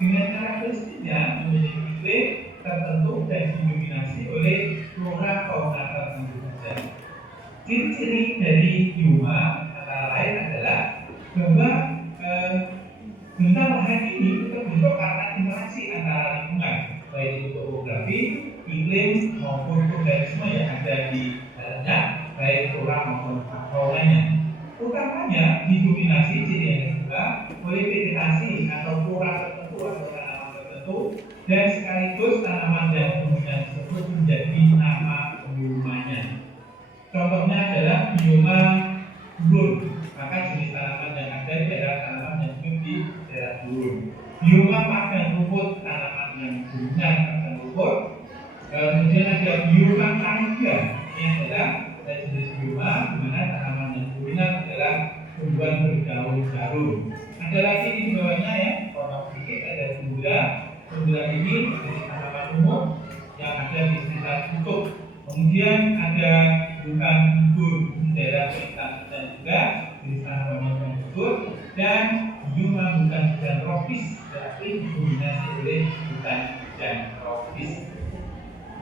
dengan karakteristiknya memiliki iklim tertentu dan didominasi oleh flora fauna tertentu saja. Ciri-ciri dari bioma antara lain adalah maupun organisme yang ada di dalamnya, baik flora maupun faunanya. Utamanya didominasi ciri yang kedua oleh vegetasi atau flora tertentu atau tanaman tertentu, dan sekaligus tanaman dan tumbuhan tersebut menjadi nama biomanya. Contohnya adalah bioma gurun, maka jenis tanaman yang ada di daerah tanaman yang hidup di daerah gurun. Bioma padang rumput, tanaman yang gurungan padang rumput. Kemudian ada bioma tangga, yang adalah jenis bioma di mana tanaman yang gurungan adalah tumbuhan berdaun jarum. Ada lagi di bawahnya ya, kalau sedikit ada tundra. Tundra ini jenis tanaman umum yang ada di sekitar kutub. Kemudian ada bukan gugur di daerah Afrika dan juga jenis tanaman yang gugur, dan bioma bukan hujan tropis, tapi didominasi oleh bukan hujan tropis.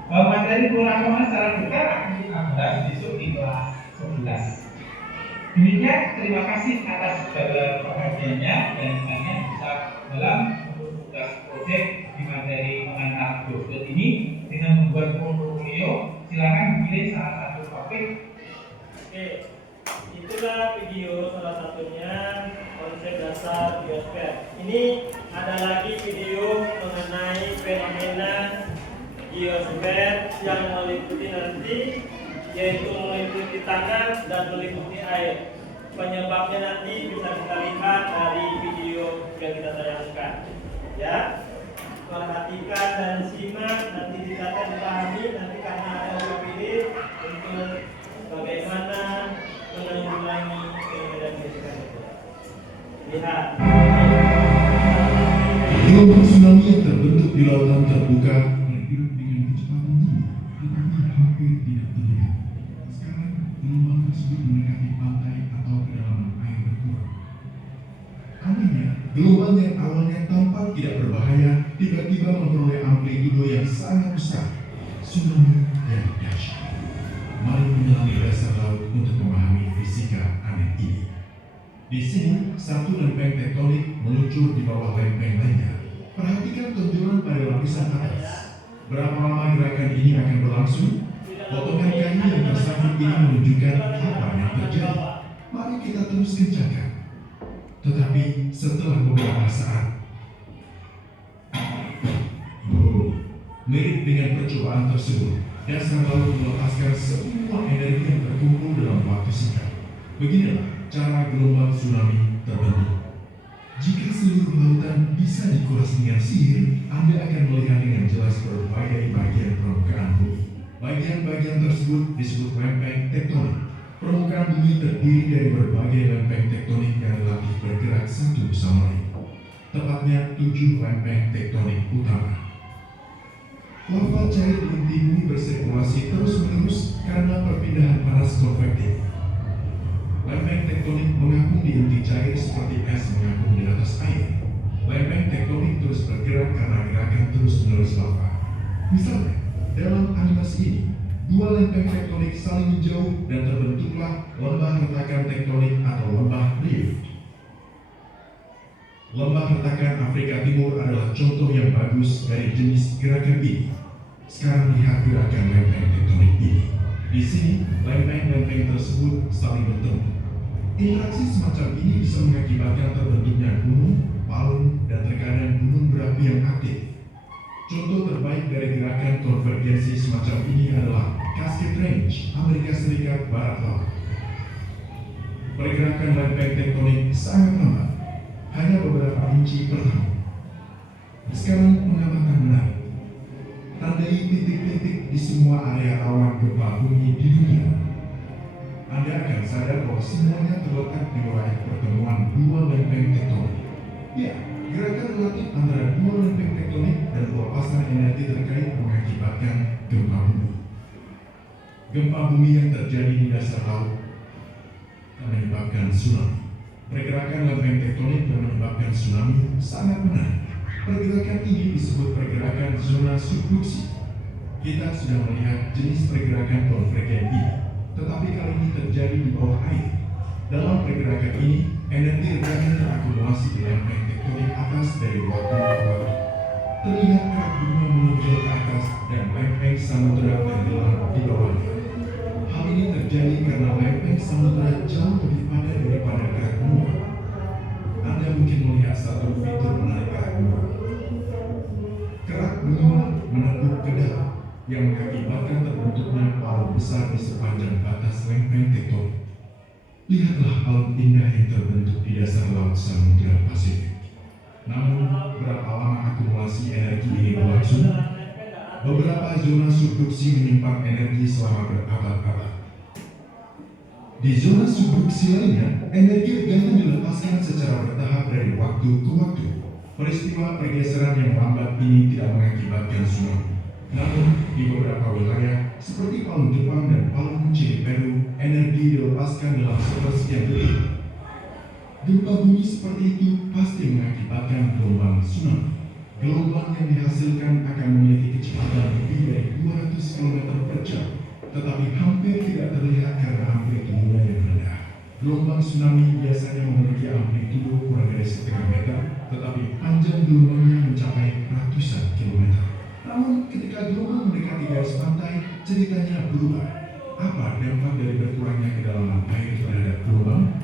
Materi flora fauna secara detail akan kita bahas besok di kelas 11. Demikian, terima kasih atas segala perhatiannya, dan misalnya bisa dalam tugas proyek di materi mengantar dosen ini dengan membuat portfolio. Silakan pilih salah satu topik. Oke, itulah video salah satunya konsep dasar biosfer. Ini ada lagi video mengenai fenomena biosfer yang meliputi nanti, yaitu meliputi tanah dan meliputi air. Penyebabnya nanti bisa kita lihat dari video yang kita tayangkan. Ya, perhatikan dan simak, nanti dikata dipahami, nanti karena ada pilih untuk bagaimana menanggulangi fenomena biosfer itu. Lihat. Gelombang tsunami yang terbentuk di lautan terbuka bergerak dengan kecepatan tinggi, tetapi hampir tidak terlihat. Sekarang gelombang tersebut mendekati pantai atau kedalaman air berkurang. Anehnya, gelombang yang awalnya tampak tidak berbahaya tiba-tiba memperoleh amplitudo yang sangat besar, tsunami yang dahsyat. Mari menyelami dasar laut untuk memahami fisika aneh ini. Di sini, satu lempeng tektonik meluncur di bawah lempeng lainnya. Perhatikan tonjolan pada lapisan atas. Berapa lama gerakan ini akan berlangsung? Potongan kayu yang tersangkut ini menunjukkan apa yang terjadi. Mari kita terus kencangkan. Tetapi setelah beberapa saat, mirip dengan percobaan tersebut, dasar laut melepaskan semua energi yang terkumpul dalam waktu singkat. Beginilah cara gelombang tsunami terbentuk. Jika seluruh lautan bisa dikuras dengan sihir, Anda akan melihat dengan jelas berbagai bagian permukaan bumi. Bagian-bagian tersebut disebut lempeng tektonik. Permukaan bumi terdiri dari berbagai lempeng tektonik yang relatif bergerak satu bersama lain. Tepatnya 7 lempeng tektonik utama. Lava cair di inti bumi bersirkulasi terus-menerus karena perpindahan panas konvektif. Lempeng tektonik mengapung di inti cair seperti es mengapung di atas air. Lempeng tektonik terus bergerak karena gerakan terus-menerus lava. Misalnya, dalam animasi ini, 2 lempeng tektonik saling menjauh dan terbentuklah lembah retakan tektonik atau lembah rift. Lembah retakan Afrika Timur adalah contoh yang bagus dari jenis gerakan ini. Sekarang lihat gerakan lempeng tektonik ini. Di sini, lempeng-lempeng tersebut saling bertemu. Interaksi semacam ini bisa mengakibatkan terbentuknya gunung, palung, dan terkadang gunung berapi yang aktif. Contoh terbaik dari gerakan konvergensi semacam ini adalah Cascade Range, Amerika Serikat Barat Laut. Pergerakan lempeng tektonik sangat lambat, hanya beberapa inci per tahun. Sekarang pengamatan menarik. Tandai titik-titik di semua area rawan gempa bumi di dunia. Anda akan sadar bahwa semuanya terletak di wilayah pertemuan 2 lempeng tektonik. Ya, gerakan relatif antara 2 lempeng tektonik dan pelepasan energi terkait mengakibatkan gempa bumi. Gempa bumi yang terjadi di dasar laut menyebabkan tsunami. Pergerakan lempeng tektonik yang menyebabkan tsunami sangat menarik. Pergerakan ini disebut pergerakan zona subduksi. Kita sudah melihat jenis pergerakan konvergen ini, tetapi kali ini terjadi di bawah air. Dalam pergerakan ini, energi rendah terakumulasi di lempeng tektonik atas dari waktu ke waktu. terlihat kerak benua menonjol ke atas dan lempeng samudera tenggelam di bawahnya. Hal ini terjadi karena lempeng samudera jauh lebih padat daripada kerak benua. Anda mungkin melihat satu fitur menarik kerak benua. Kerak benua menekuk ke dalam yang mengakibatkan terbentuknya palu besar di sepanjang batas lempeng tektonik. Lihatlah alam indah yang terbentuk di dasar laut Samudra Pasifik. Namun, berapa lama akumulasi energi ini berlangsung? Beberapa zona subduksi menyimpan energi selama berabad-abad. Di zona subduksi lainnya, energi ganda dilepaskan secara bertahap dari waktu ke waktu. Peristiwa pergeseran yang lambat ini tidak mengakibatkan tsunami. Namun, di beberapa wilayah, seperti Palu Jepang dan Palu Kunci di Peru, energi dilepaskan dalam sepersekian detik. Gempa bumi seperti itu pasti mengakibatkan gelombang tsunami. Gelombang yang dihasilkan akan memiliki kecepatan lebih dari 200 km per jam, tetapi hampir tidak terlihat karena amplitudonya yang rendah. Gelombang tsunami biasanya memiliki amplitudo kurang dari setengah meter, tetapi panjang gelombangnya mencapai ratusan kilometer. Namun, ketika gelombang mendekati garis pantai, ceritanya berubah. Apa dampak dari berkurangnya kedalaman air terhadap gelombang?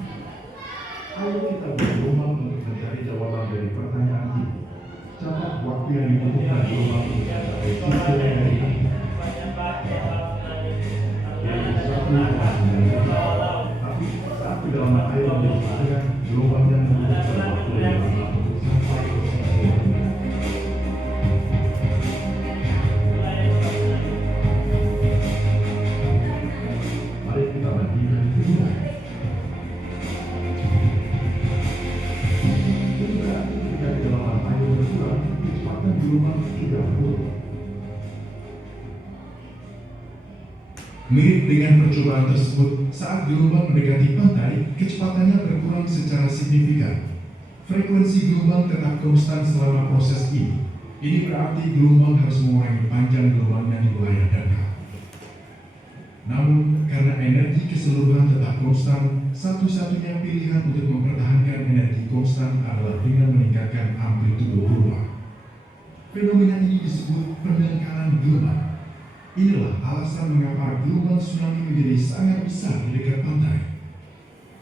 Ayo kita bergelombang untuk mencari jawaban dari pertanyaan ini. Catat waktu yang dibutuhkan gelombang untuk mencapai titik dari air. Yaitu 1,9 detik. Tapi saat kedalaman air menjadi panjang, gelombangnya membutuhkan waktu yang lama untuk sampai ke posisi yang benar. Mari kita bandingkan kedua. Ketika kedalaman air berkurang, kecepatan gelombang tidak berkurang. Mirip dengan percobaan tersebut, saat gelombang mendekati pantai, kecepatannya berkurang secara signifikan. Frekuensi gelombang tetap konstan selama proses ini. Ini berarti gelombang harus mengurangi panjang gelombangnya di wilayah dangkal. Namun, karena energi keseluruhan tetap konstan, satu-satunya pilihan untuk mempertahankan energi konstan adalah dengan meningkatkan amplitudo gelombang. Fenomena ini disebut pendangkalan gelombang. Inilah alasan mengapa gelombang tsunami menjadi sangat besar di dekat pantai.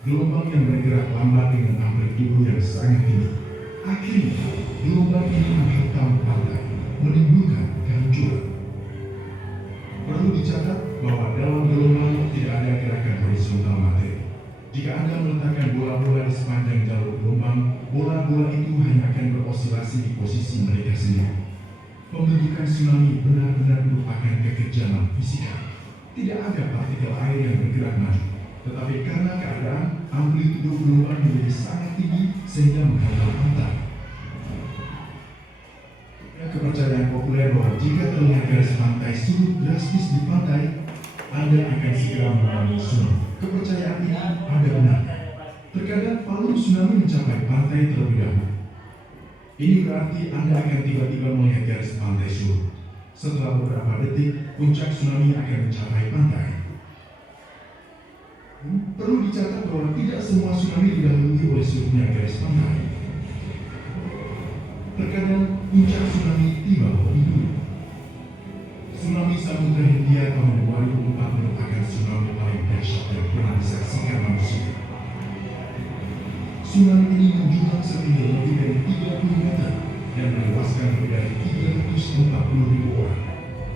Gelombang yang bergerak lambat dengan amplitudo yang sangat tinggi. Akhirnya, gelombang ini menghantam pantai, menimbulkan kehancuran. Perlu dicatat bahwa dalam gelombang tidak ada gerakan horizontal materi. Jika Anda meletakkan bola-bola di sepanjang jalur gelombang, bola-bola itu hanya akan berosilasi di posisi mereka sendiri. Pembentukan tsunami benar-benar merupakan kekejaman fisika. Tidak ada partikel air yang bergerak maju, tetapi karena keadaan amplitudo gelombang menjadi sangat tinggi sehingga menghantam pantai. Kepercayaan populer bahwa jika terlihat garis pantai surut drastis di pantai, Anda akan segera mengalami tsunami. Kepercayaan ini ada benarnya. Terkadang palu tsunami mencapai pantai terlebih dahulu. Ini berarti Anda akan tiba-tiba melihat garis pantai surut. Setelah beberapa detik, puncak tsunami akan mencapai pantai. Perlu dicatat bahwa tidak semua tsunami didahului oleh surutnya garis pantai. Terkadang puncak tsunami tiba lebih dulu. Tsunami Samudra Hindia tahun 2004 merupakan tsunami paling dahsyat yang pernah disaksikan manusia. Tsunami ini menjulang setinggi lebih dari 30 meter dan menewaskan lebih dari 340.000 orang.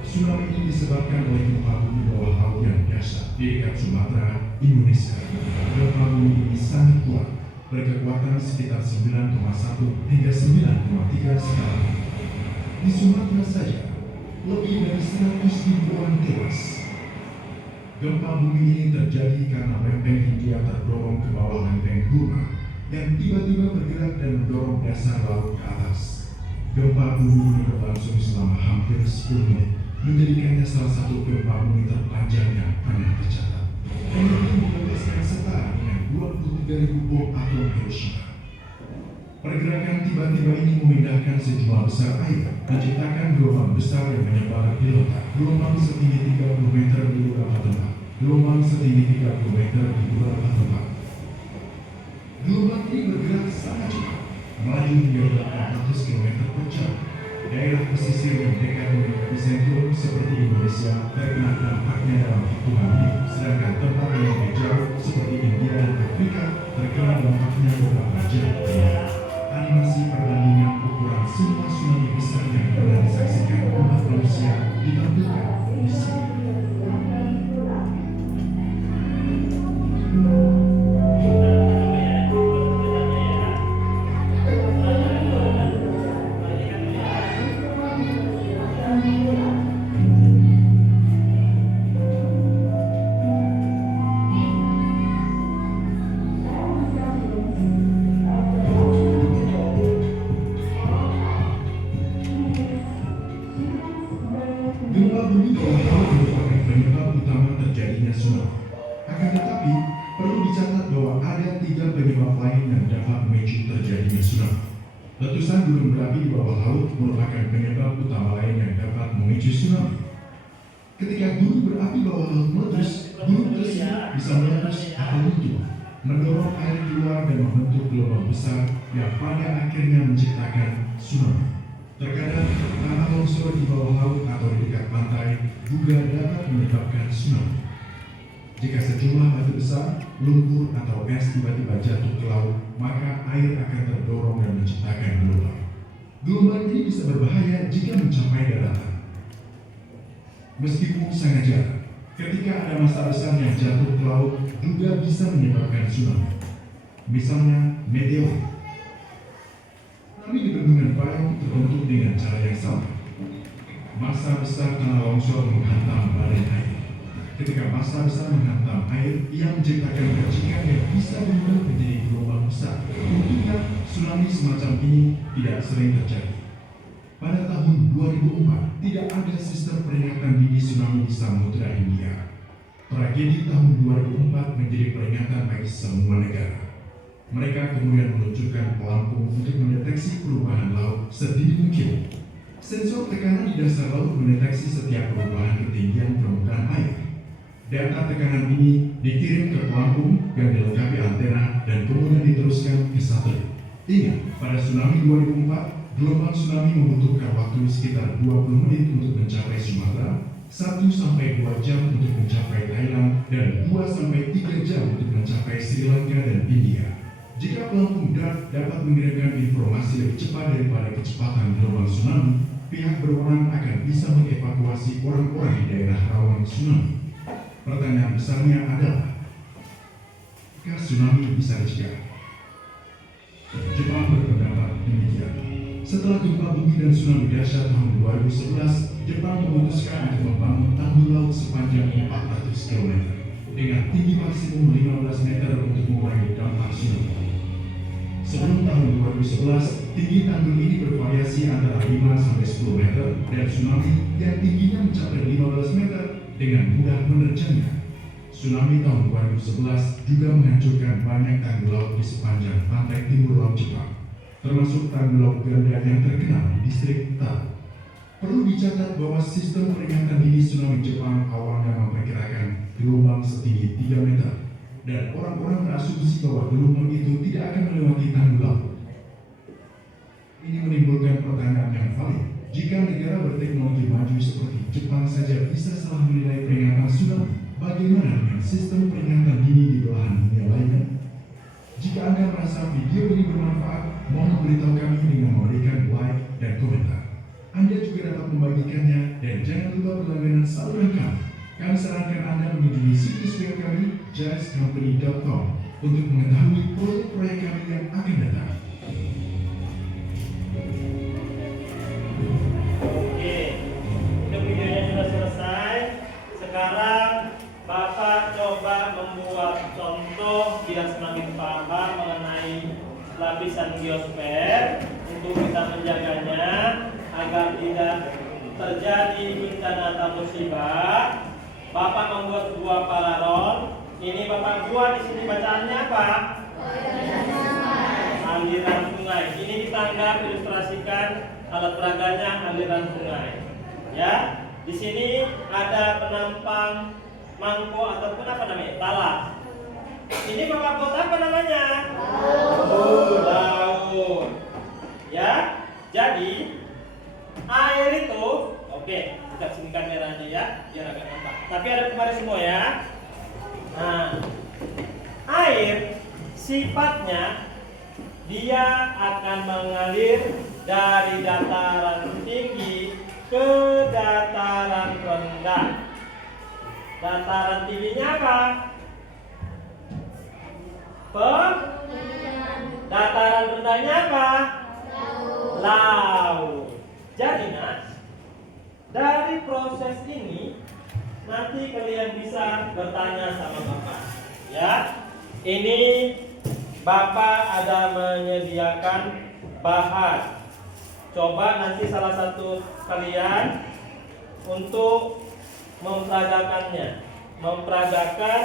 Tsunami ini disebabkan oleh gempa bumi bawah laut yang dahsyat di dekat Sumatera, Indonesia. Gempa bumi ini sangat kuat, berkekuatan sekitar 9,1 hingga 9,3 skala. Di Sumatera saja, lebih dari 100.000 orang tewas. Gempa bumi ini terjadi karena lempeng Hindia terdorong ke bawah lempeng Burma dan tiba-tiba bergerak dan mendorong dasar laut ke atas. Gempa bumi ini berlangsung selama hampir 10 menit, menjadikannya salah satu gempa bumi terpanjang yang pernah tercatat. Energi membebaskan setara dengan 23.000 bom atom Hiroshima. Pergerakan tiba-tiba ini memindahkan sejumlah besar air, menciptakan gelombang besar yang menyebar di lautan. Gelombang setinggi 30 meter di beberapa tempat. Gelombang setinggi 30 meter di beberapa tempat. Gelombang ini bergerak sangat cepat, melaju hingga 800 km per jam. daerah pesisir yang dekat dengan epicentrum seperti Indonesia terkena dampaknya dalam hitungan menit, sedangkan tempat yang lebih jauh seperti India dan Afrika terkena dampaknya beberapa jam. Animasi perbandingan ukuran semua tsunami besar yang pernah disaksikan umat manusia ditampilkan di sini. Gempa bumi bawah laut merupakan penyebab utama terjadinya tsunami. Akan tetapi, perlu dicatat bahwa ada 3 penyebab lain yang dapat memicu terjadinya tsunami. Letusan gunung berapi di bawah laut merupakan penyebab utama lain yang dapat memicu tsunami. Ketika gunung berapi bawah laut meletus, gunung tersebut bisa meletus atau runtuh, mendorong air keluar dan membentuk gelombang besar yang pada akhirnya menciptakan tsunami. Terkadang tanah longsor di bawah laut atau di dekat pantai juga dapat menyebabkan tsunami. Jika sejumlah batu besar, lumpur atau es tiba-tiba jatuh ke laut, maka air akan terdorong dan menciptakan gelombang. Gelombang ini bisa berbahaya jika mencapai daratan. Meskipun sangat jarang, ketika ada massa besar yang jatuh ke laut juga bisa menyebabkan tsunami. Misalnya meteor. Tsunami di bendungan Payung terbentuk dengan cara yang sama. Massa besar tanah longsor menghantam badan air. Ketika massa besar menghantam air, ia menciptakan percikan yang bisa berubah menjadi gelombang besar. Untungnya, tsunami semacam ini tidak sering terjadi. Pada tahun 2004, tidak ada sistem peringatan dini tsunami di Samudra Hindia. Tragedi tahun 2004 menjadi peringatan bagi semua negara. Mereka kemudian meluncurkan pelampung untuk mendeteksi perubahan laut sedini mungkin. Sensor tekanan di dasar laut mendeteksi setiap perubahan ketinggian permukaan air. Data tekanan ini dikirim ke pelampung yang dilengkapi antena dan kemudian diteruskan ke satelit. Ingat, pada tsunami 2004, gelombang tsunami membutuhkan waktu sekitar 20 menit untuk mencapai Sumatera, 1-2 jam untuk mencapai Thailand, dan 2-3 jam untuk mencapai Sri Lanka dan India. Jika pelampung DART dapat mengirimkan informasi lebih cepat daripada kecepatan gelombang tsunami, pihak berwenang akan bisa mengevakuasi orang-orang di daerah rawan tsunami. Pertanyaan besarnya adalah, apakah tsunami bisa dicegah? Jepang berpendapat demikian. Setelah gempa bumi dan tsunami dahsyat tahun 2011, Jepang memutuskan untuk membangun tanggul laut sepanjang 400 km dengan tinggi maksimum 15 meter untuk mengurangi dampak tsunami. Sebelum tahun 2011, tinggi tanggul ini bervariasi antara 5-10 meter dan tsunami yang tingginya mencapai 15 meter dengan mudah menerjangnya. Tsunami tahun 2011 juga menghancurkan banyak tanggul laut di sepanjang pantai timur laut Jepang, termasuk tanggul laut ganda yang terkenal di distrik Taro. Perlu dicatat bahwa sistem peringatan dini tsunami Jepang awalnya memperkirakan gelombang setinggi 3 meter, dan orang-orang berasumsi bahwa gelombang itu tidak akan melewati tanggul laut. Ini menimbulkan pertanyaan yang valid. Jika negara berteknologi maju seperti Jepang saja bisa salah menilai peringatan tsunami, bagaimana dengan sistem peringatan dini di belahan dunia lainnya? Jika Anda merasa video ini bermanfaat, mohon beritahu kami dengan memberikan like dan komentar. Anda juga dapat membagikannya dan jangan lupa berlangganan saluran kami. Kami sarankan Anda mengunjungi situs web kami jazzcompany.com untuk mengetahui proyek-proyek kami yang akan datang. Oke, untuk videonya sudah selesai. Sekarang Bapak coba membuat contoh biar semakin paham mengenai lapisan geosfer untuk kita menjaganya agar tidak terjadi bencana atau musibah. Bapak membuat sebuah paralon. Ini Bapak buat di sini bacaannya apa? Aliran sungai. Ini ditangkap ilustrasikan alat peraganya aliran sungai. Ya, di sini ada penampang mangkok ataupun apa namanya? Talas. Ini Bapak buat apa namanya? Laut. Ya, jadi Air itu, oke, kita sini kameranya ya, biar agak nampak. Tapi ada kemarin semua ya. Nah, air sifatnya dia akan mengalir dari dataran tinggi ke dataran rendah. Dataran tingginya apa? Dataran rendahnya apa? Laut. Jadi Nas, dari proses ini nanti kalian bisa bertanya sama Bapak. Ya, ini Bapak ada menyediakan bahan. Coba nanti salah satu kalian untuk memperagakan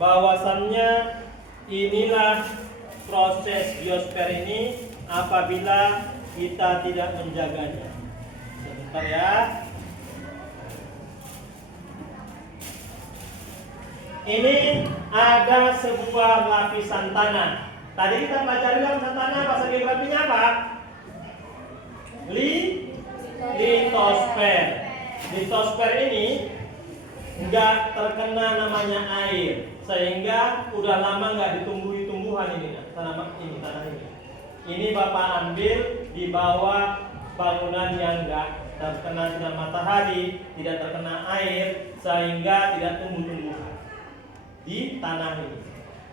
bahwasannya inilah proses biosfer ini apabila kita tidak menjaganya. Sebentar ya. Ini ada sebuah lapisan tanah. Tadi kita pelajari lapisan tanah, bahasa geografinya apa? Litosfer. Litosfer ini enggak terkena namanya air, sehingga udah lama nggak ditumbuhi tumbuhan ini, tanah ini. Ini Bapak ambil di bawah bangunan yang enggak terkena sinar matahari, tidak terkena air, sehingga tidak tumbuh-tumbuhan di tanah ini.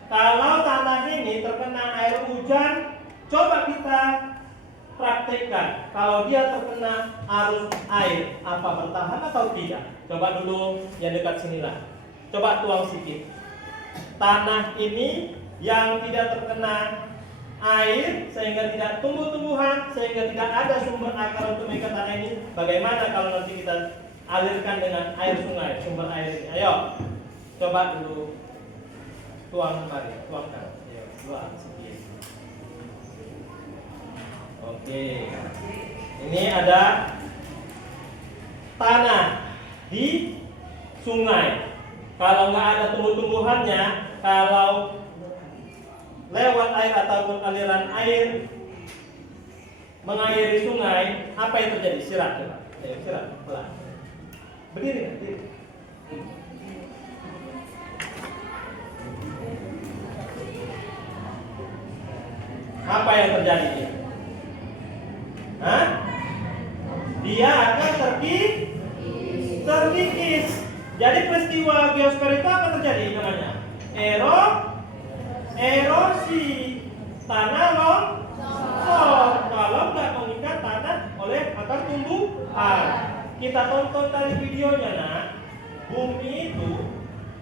Kalau tanah ini terkena air hujan, coba kita praktekkan. Kalau dia terkena arus air, apa bertahan atau tidak? Coba dulu yang dekat sinilah. Coba tuang sedikit. Tanah ini yang tidak terkena air sehingga tidak tumbuh-tumbuhan, sehingga tidak ada sumber akar untuk mengikat tanah ini. Bagaimana kalau nanti kita alirkan dengan air sungai, sumber air ini? Ayo, coba dulu tuang kembali, tuangkan. Ayo, tuang sedikit. Oke, ini ada tanah di sungai. Kalau nggak ada tumbuh-tumbuhannya, kalau lewat air ataupun aliran air mengairi sungai, apa yang terjadi? Sirat, coba. Ayo, sirat, pelan. Berdiri, berdiri. Apa yang terjadi dia? Hah? Dia akan terkikis. Jadi peristiwa biosfer itu apa terjadi namanya? Erosi tanah longsor. Kalau nggak mengikat tanah oleh akar tumbuhan. Kita tonton tadi videonya, nak. Bumi itu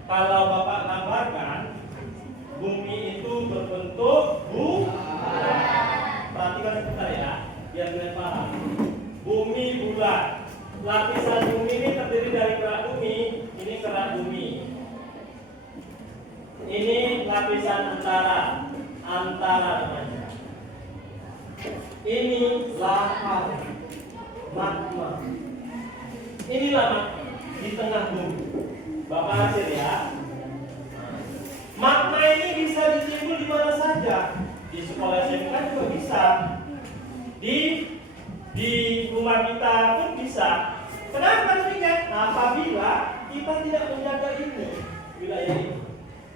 kalau Bapak gambarkan, bumi itu berbentuk perhatikan sebentar ya, biar kalian paham. Bumi bulat. Lapisan bumi ini terdiri dari kerak bumi. Ini kerak bumi. Ini lapisan antara namanya. Ini lava, magma. Inilah magma di tengah bumi. Bapak hasil ya. Magma ini bisa ditimbul di mana saja. Di sekolah SMK juga bisa. Di rumah kita pun bisa. Kenapa demikian? Apabila kita tidak menjaga ini, wilayah ini.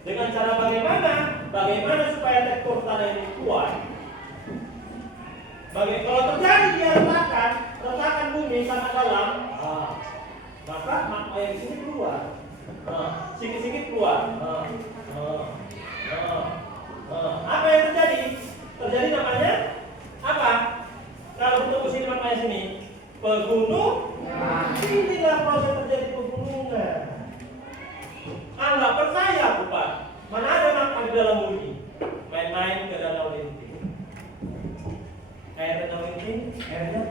Dengan cara bagaimana? Bagaimana supaya tekstur tanah ini kuat? Kalau terjadi dia retakan bumi sangat dalam, maka magma yang di sini keluar. Sedikit-sedikit keluar. Apa yang terjadi? Terjadi namanya apa? Kalau bertemu sini maknanya sini pegunungan. Inilah proses terjadi pegunungan. Nggak percaya bukan? Mana ada magma di dalam bumi? Main-main ke danau Linting. Air danau Linting, airnya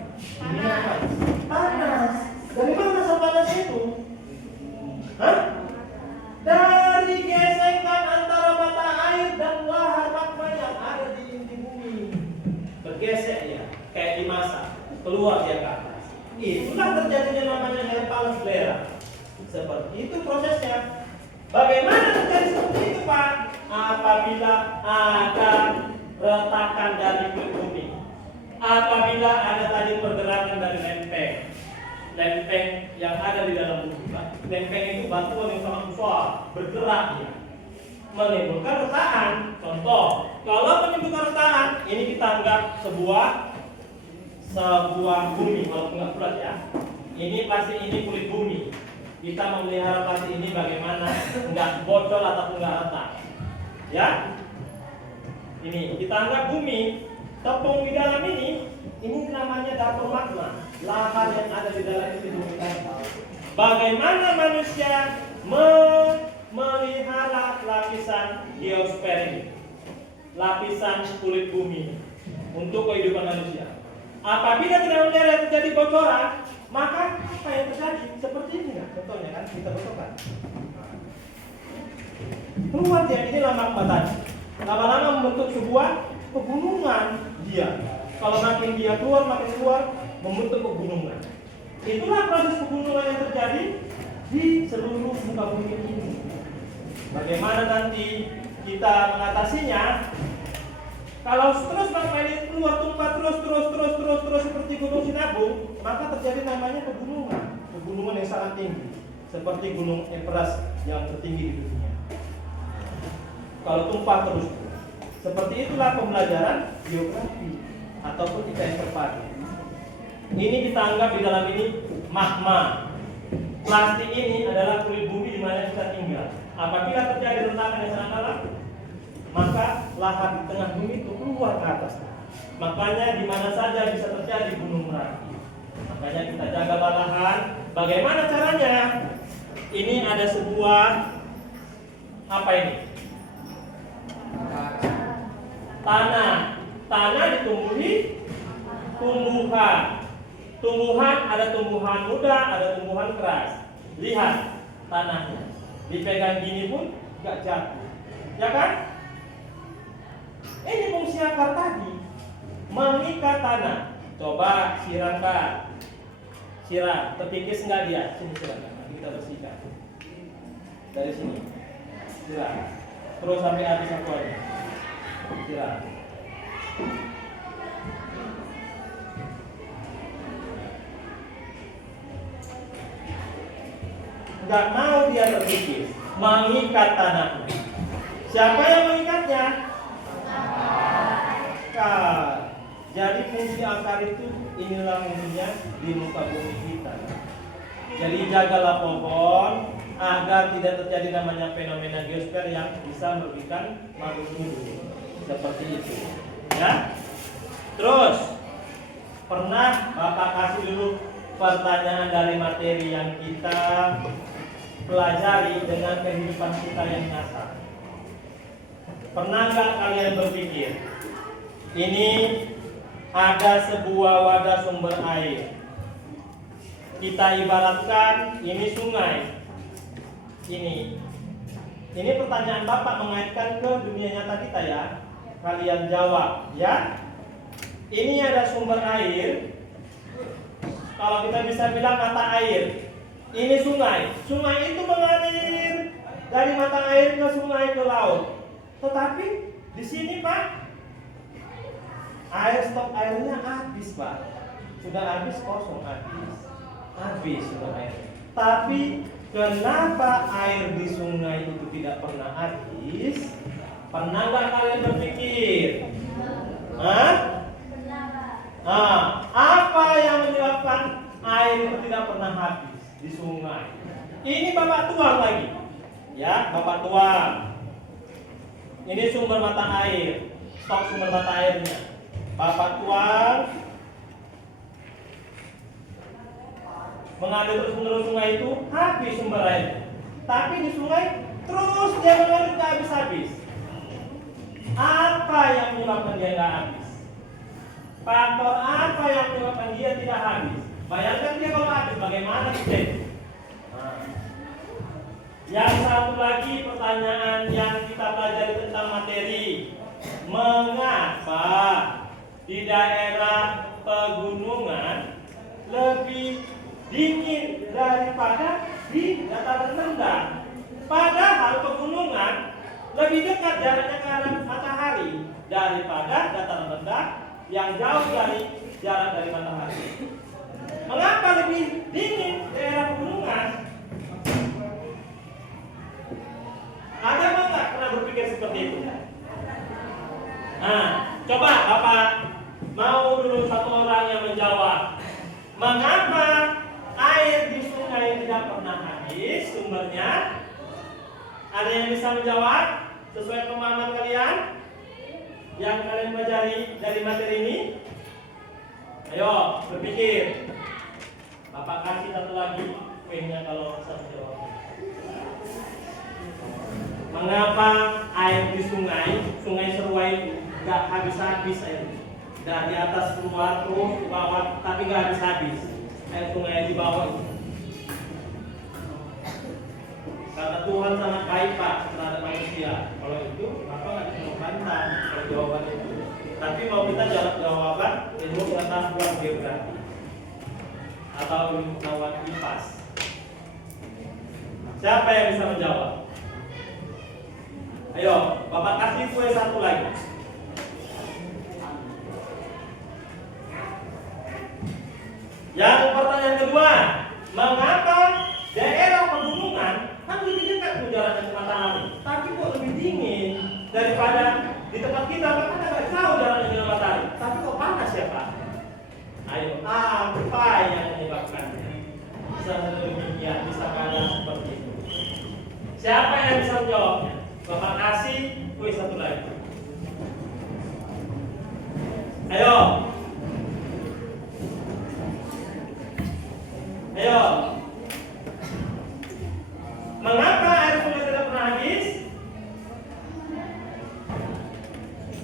ini apa? Panas. Dari mana asal panasnya itu? Hah? Dari gesekan antara mata air dan lahar magma yang ada di inti bumi. Bergesek ya, kayak dimasak, keluar dia ke atas. Itulah terjadinya namanya air panas belerang. Seperti itu prosesnya. Bagaimana terjadi seperti itu, Pak? Apabila ada retakan dari kulit bumi, apabila ada tadi pergerakan dari lempeng, lempeng yang ada di dalam bumi. Lempeng itu batuan yang sangat besar, bergerak ya, menimbulkan retakan. Contoh, kalau menimbulkan retakan, ini kita anggap sebuah bumi, walaupun nggak bulat ya. Ini plastik ini kulit bumi. Kita memelihara plastik ini bagaimana nggak bocor ataupun nggak retak. Ya, ini kita anggap bumi. Tepung di dalam ini namanya dapur magma, lahar yang ada di dalam itu bumi. Bagaimana manusia memelihara lapisan geosfer ini, lapisan kulit bumi untuk kehidupan manusia. Apabila tidak memelihara terjadi bocoran, maka apa yang terjadi? Seperti ini kan? Contohnya kan kita bocorkan. Keluar dia, inilah magma tadi. Lama-lama membentuk sebuah pegunungan dia. Kalau makin dia keluar, makin keluar, membentuk pegunungan. Itulah proses pegunungan yang terjadi di seluruh muka bumi ini. Bagaimana nanti kita mengatasinya? Kalau terus magma ini keluar tumpah terus seperti gunung Sinabung, maka terjadi namanya pegunungan yang sangat tinggi, seperti gunung Everest yang tertinggi di dunia. Kalau tumpah terus, seperti itulah pembelajaran geografi ataupun kita yang terpadu. Ini kita anggap di dalam ini magma. Plastik ini adalah kulit bumi di mana kita tinggal. Apabila terjadi rentakan yang sangat dalam, maka lahar di tengah bumi itu keluar ke atas. Makanya di mana saja bisa terjadi gunung Merapi. Makanya kita jaga lahan. Bagaimana caranya? Ini ada sebuah apa ini? Tanah ditumbuhi tumbuhan, ada tumbuhan muda, ada tumbuhan keras. Lihat tanahnya, dipegang gini pun gak jatuh, ya kan? Ini fungsi akar tadi, mengikat tanah. Coba siramkan, siram, terkikis nggak dia? Sini siramkan, kita bersihkan dari sini, siram, terus sampai habis akuarnya, siram. Nggak mau dia terkikis, mengikat tanahnya. Siapa yang mengikatnya? Akar. Jadi fungsi akar itu inilah fungsinya di muka bumi kita. Jadi jagalah pohon agar tidak terjadi namanya fenomena geosfer yang bisa merugikan makhluk hidup. Seperti itu. Ya. Terus pernah Bapak kasih dulu pertanyaan dari materi yang kita pelajari dengan kehidupan kita yang nyata. Pernah nggak kalian berpikir ini ada sebuah wadah sumber air, kita ibaratkan ini sungai. Ini pertanyaan Bapak mengaitkan ke dunia nyata kita ya. Kalian jawab ya. Ini ada sumber air. Kalau kita bisa bilang mata air. Ini sungai. Sungai itu mengalir dari mata air ke sungai ke laut. Tetapi di sini Pak, stok airnya habis Pak. Sudah habis, kosong, habis sudah air. Tapi kenapa air di sungai itu tidak pernah habis? Pernah nggak kalian berpikir? Apa yang menyebabkan air itu tidak pernah habis di sungai? Ini Bapak tuang lagi, ya Bapak tuang. Ini sumber mata air, stok sumber mata airnya. Bapak tuang, mengalir terus menerus sungai itu habis sumber air. Tapi di sungai terus dia mengalir ke habis-habis. Apa yang menyebabkan dia nggak habis? Faktor apa yang menyebabkan dia tidak habis? Bayangkan dia kalau habis, bagaimana kita? Yang satu lagi pertanyaan yang kita pelajari tentang materi, mengapa di daerah pegunungan lebih dingin daripada di dataran rendah? Padahal pegunungan lebih dekat jaraknya ke arah matahari daripada dataran rendah yang jauh dari jarak dari matahari. Mengapa lebih dingin daerah pegunungan? Ada nggak pernah berpikir seperti itu? Nah, coba Bapak mau dulu satu orang yang menjawab. Mengapa air di sungai tidak pernah habis sumbernya? Ada yang bisa menjawab sesuai pemahaman kalian yang kalian pelajari dari materi ini? Ayo berpikir. Bapak kasih satu lagi kuenya kalau bisa menjawab. Mengapa air di sungai Seruai nggak habis-habis air? Dari atas keluar terus ke bawah, tapi nggak habis-habis. Air sungai di bawah itu. Karena Tuhan sangat baik Pak terhadap manusia. Kalau itu, Bapak nggak bisa membantah kalau jawaban itu. Tapi mau kita jawab jawaban ilmu pengetahuan geografi atau ilmu pengetahuan IPAS. Siapa yang bisa menjawab? Ayo, Bapak kasih kue satu lagi. Yang pertanyaan kedua, mengapa daerah pegunungan kan lebih dekat jaraknya ke matahari, tapi kok lebih dingin daripada di tempat kita? Kan agak jauh jaraknya dengan matahari, tapi kok panas ya Pak? Ayo, apa yang menyebabkan bisa demikian, bisa panas seperti itu? Siapa yang bisa menjawabnya? Bapak kasih kue satu lagi. Ayo. Ayo. Mengapa air sungai tidak pernah habis?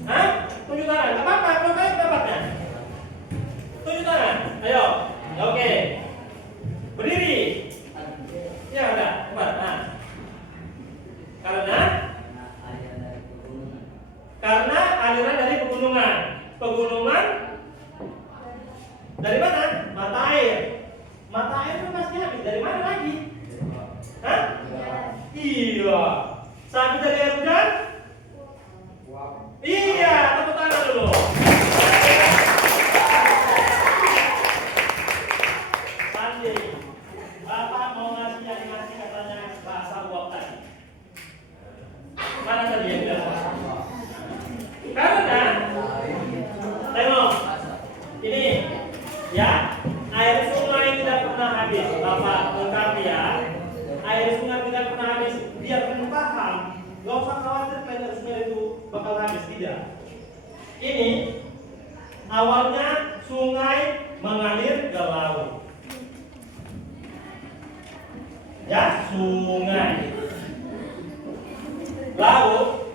Hah? Tunjuk tangan. Gak apa-apa, kalau kalian dapatnya. Tunjuk tangan. Ayo. Oke. Berdiri. Ya udah. Cepat. Nah. Karena aliran dari pegunungan. Pegunungan dari mana? Mata air. Mata air itu pasti habis. Dari mana lagi? Hah? Iya. Habis dari air hujan? Iya. Tepuk tangan dulu. Pandi. Bapak mau ngasih animasi katanya bahasa uap tadi. Mana tadi yang bilang? Karena tengok ini ya, air sungai tidak pernah habis. Bapak lengkapi ya, air sungai tidak pernah habis. Biar kalian paham, gak usah khawatir air sungai itu bakal habis, tidak. Ini awalnya sungai mengalir ke laut. Ya, sungai laut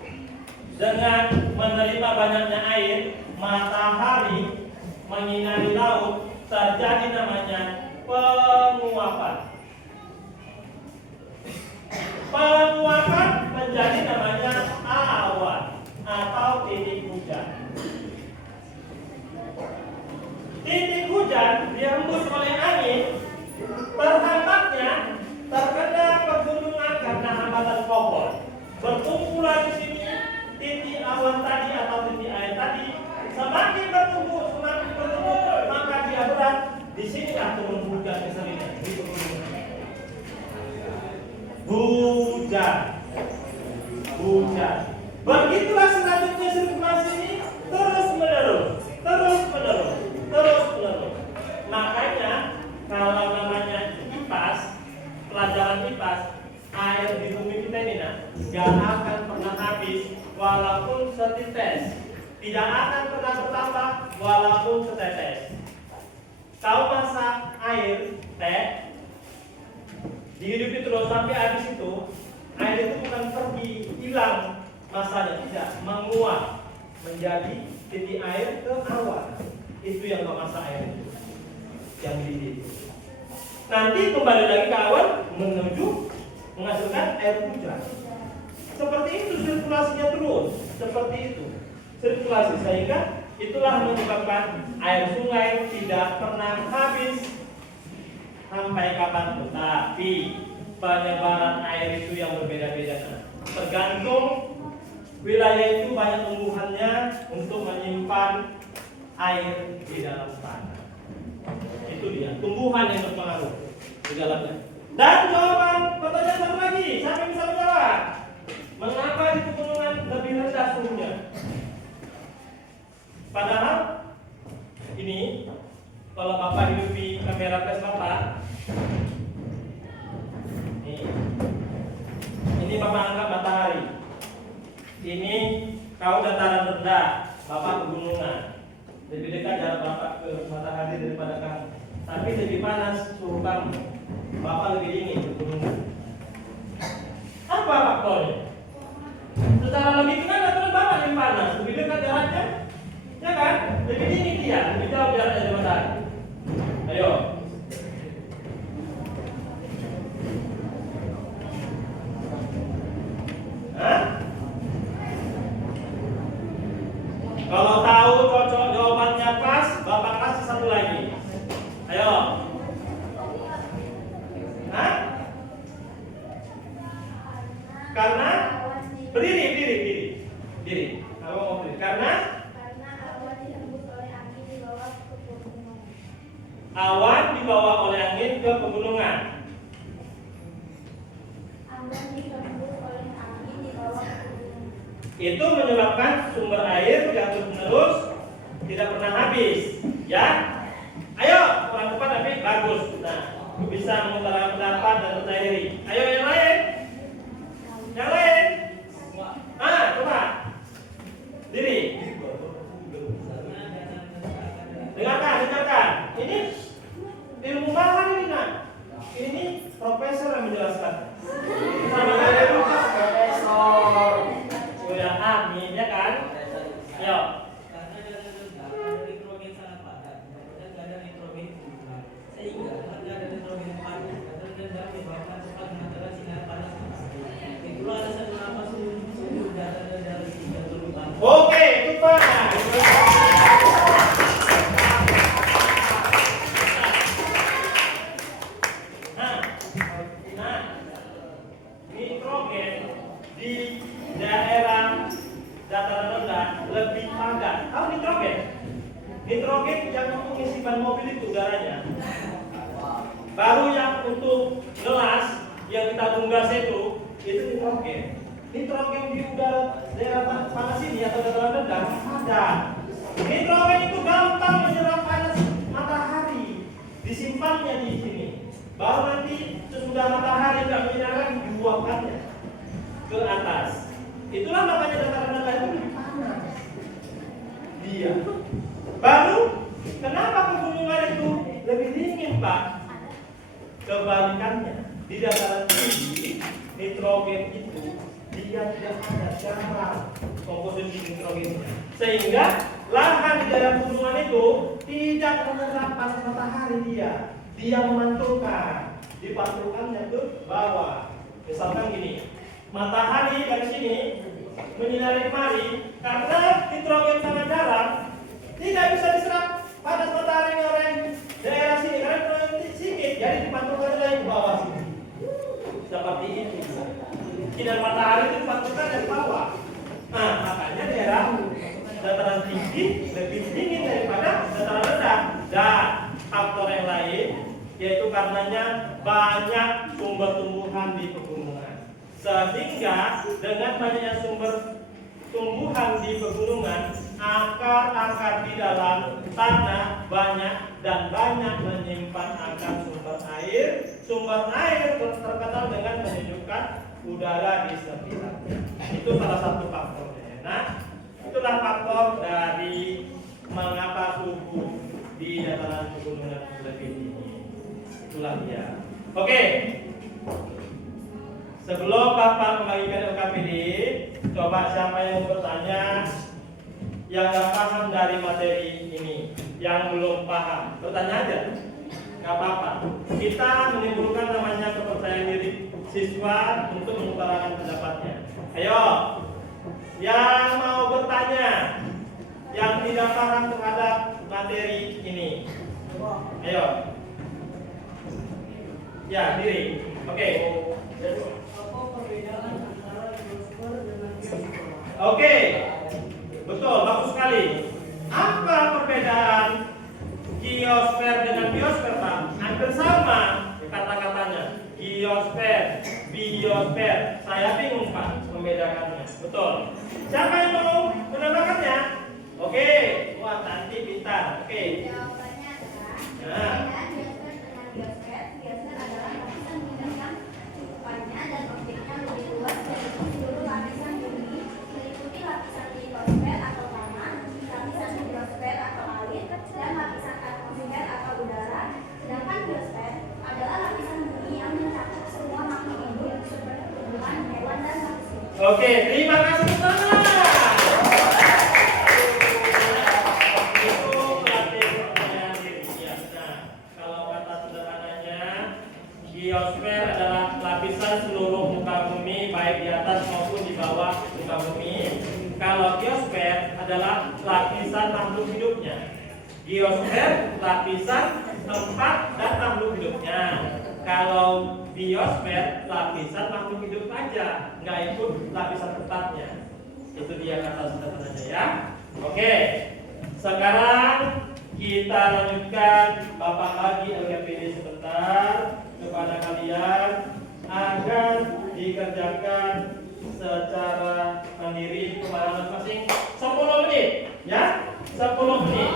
dengan menerima banyaknya air, matahari menyinari laut, terjadi namanya penguapan. Penguapan menjadi namanya awan atau titik hujan. Titik hujan dihembus oleh angin, terhambatnya terkena pegunungan karena hambatan pohon. Berkumpulan di sini titik awan tadi atau titik air tadi, semakin bertumbuh, maka dia berat. Di sini turun hujan keseringan di pegunungan. Hujan. Begitulah selanjutnya sirkulasi ini terus menerus. Makanya kalau namanya IPAS, pelajaran IPAS, air di bumi kita ini gak akan pernah habis walaupun setites, tidak akan pernah bertambah walaupun setetes. Kau masak air teh dihidupi terus sampai habis itu, air itu bukan pergi hilang masanya, tidak, menguap menjadi titik air ke awan. Itu yang kau masak air itu, yang di itu. Nanti kembali lagi ke awan menuju menghasilkan air hujan. Seperti itu sirkulasinya terus, seperti itu sirkulasi, sehingga itulah menyebabkan air sungai tidak pernah habis sampai kapanpun. Tapi penyebaran air itu yang berbeda-beda, tergantung wilayah itu banyak tumbuhannya untuk menyimpan air di dalam tanah. Itu dia, tumbuhan yang berpengaruh di dalamnya. Dan jawaban pertanyaan satu lagi, siapa yang bisa menjawab? Mengapa di pegunungan lebih rendah suhunya? Padahal ini, kalau Bapak hidupi kamera flash Bapak, ini Bapak anggap matahari. Ini kau dataran rendah, Bapak pegunungan. Lebih dekat jarak Bapak ke matahari daripada kamu. Tapi lebih panas suhu kamu. Bapak lebih dingin pegunungan. Apa faktornya? Secara logika kan dataran Bapak lebih panas, lebih dekat jaraknya, ya kan? Lebih dingin dia, lebih jauh jaraknya dari matahari. Ayo. Hah? Kalau tahu cocok jawabannya pas, Bapak kasih satu lagi. Ayo. Hah? Karena berdiri. Kalau mau berdiri. Karena awan ditembus oleh angin dibawa ke pegunungan. awan dibawa oleh angin ke pegunungan. Awan ditembus oleh angin dibawa ke pegunungan. Itu menyebabkan sumber air yang terus-menerus tidak pernah habis, ya. Ayo, orang cepat tapi bagus. Nah, bisa mengutarakan pendapat dan percaya diri. Ayo yang lain. Yang lain. Coba. Diri. Dengarkan. Ini ilmu bahan ini, nak. Ini profesor yang menjelaskan. Sama kalian profesor. Sudah amin, ya kan? Ayo. Karena ada nitrogen sangat padat, dan ada nitrogen tinggi, sehingga karena ada nitrogen padat, dan menyebabkan cepat mengantar sinar panas. Itulah alasan mengapa suhu udara dari sini turun. Oke, itu Pak. Nah, nitrogen di daerah dataran rendah lebih padat. Tahu nitrogen? Nitrogen yang untuk mengisi ban mobil itu udaranya. Baru yang untuk gelas yang kita gas itu nitrogen. Nitrogen di udara daerah panas ini atau dataran rendah padat. Nitrogen itu gampang menyerap panas matahari, disimpannya di sini. Baru nanti sesudah matahari tidak menyinari dibuangkannya ke atas. Itulah makanya dataran rendah itu lebih panas. Dia. Baru kenapa pegunungan itu lebih dingin, Pak? Kebalikannya, di dataran tinggi nitrogen itu dia tidak ada garam komposisi nitrogennya, sehingga lahan di daerah pegunungan itu tidak menyerap panas matahari dia memantulkan, dipantulkannya ke bawah. Misalkan gini, matahari dari sini menyinari kemari, karena nitrogen sangat dalam, tidak bisa diserap panas matahari oleh daerah sini karena nitrogen sedikit, jadi dipantulkan lagi ke bawah sini. Seperti itu. Sinar matahari itu dipantulkan dari bawah. Nah, makanya daerah dataran tinggi lebih dingin daripada dataran rendah. Dan faktor yang lain yaitu karenanya banyak sumber tumbuhan di pegunungan, sehingga dengan banyaknya sumber tumbuhan di pegunungan, akar-akar di dalam tanah banyak dan banyak menyimpan akan sumber air. Sumber air terkenal dengan menyejukkan udara di sekitarnya. Itu salah satu faktornya. Nah, itulah faktor dari mengapa suhu di dataran pegunungan lebih tinggi. Itulah dia. Oke. Sebelum Bapak membagikan LKPD, coba siapa yang bertanya yang nggak paham dari materi ini, yang belum paham, bertanya aja, nggak apa-apa. Kita menimbulkan namanya kepercayaan diri siswa untuk mengutarakan pendapatnya. Ayo, yang mau bertanya, yang tidak paham terhadap materi ini, ayo. Ya, diri. Oke. Apa perbedaan antara geosfer dengan geosfer? Oke. Betul, bagus sekali. Apa perbedaan Giosfer dengan biosfer Pak hampir sama kata-katanya. Giosfer, biosfer. Saya bingung Pak membedakannya. Betul. Siapa yang mau menambahkannya? Oke, wah nanti pintar. Oke. Jawabannya adalah Nah. perbedaan biosfer dengan biosfer. Biosfer adalah lapisan bumi yang cakupannya dan objeknya lebih luas dari seluruh lapisan bumi, meliputi lapisan litosfer atau tanah, lapisan hidrosfer atau air, dan lapisan atmosfer atau udara. Sedangkan biosfer adalah lapisan bumi yang mencakup semua makhluk hidup seperti tumbuhan, hewan, dan manusia. Oke, terima kasih bersama. Itu melatih percayaan diri. Ya, nah, kalau kata sederhananya, giosfer adalah lapisan seluruh muka bumi, baik di atas maupun di bawah muka bumi. Kalau biosfer adalah lapisan makhluk hidupnya. Giosfer lapisan tempat dan makhluk hidupnya. Kalau biosfer lapisan makhluk hidup aja, nggak ikut lapisan tempatnya. Itu dia kata sederhananya ya. Oke, sekarang kita lanjutkan Bapak bagi LKPD sebentar kepada kalian agar dikerjakan secara mandiri kemana masing-masing 10 menit ya. 10 menit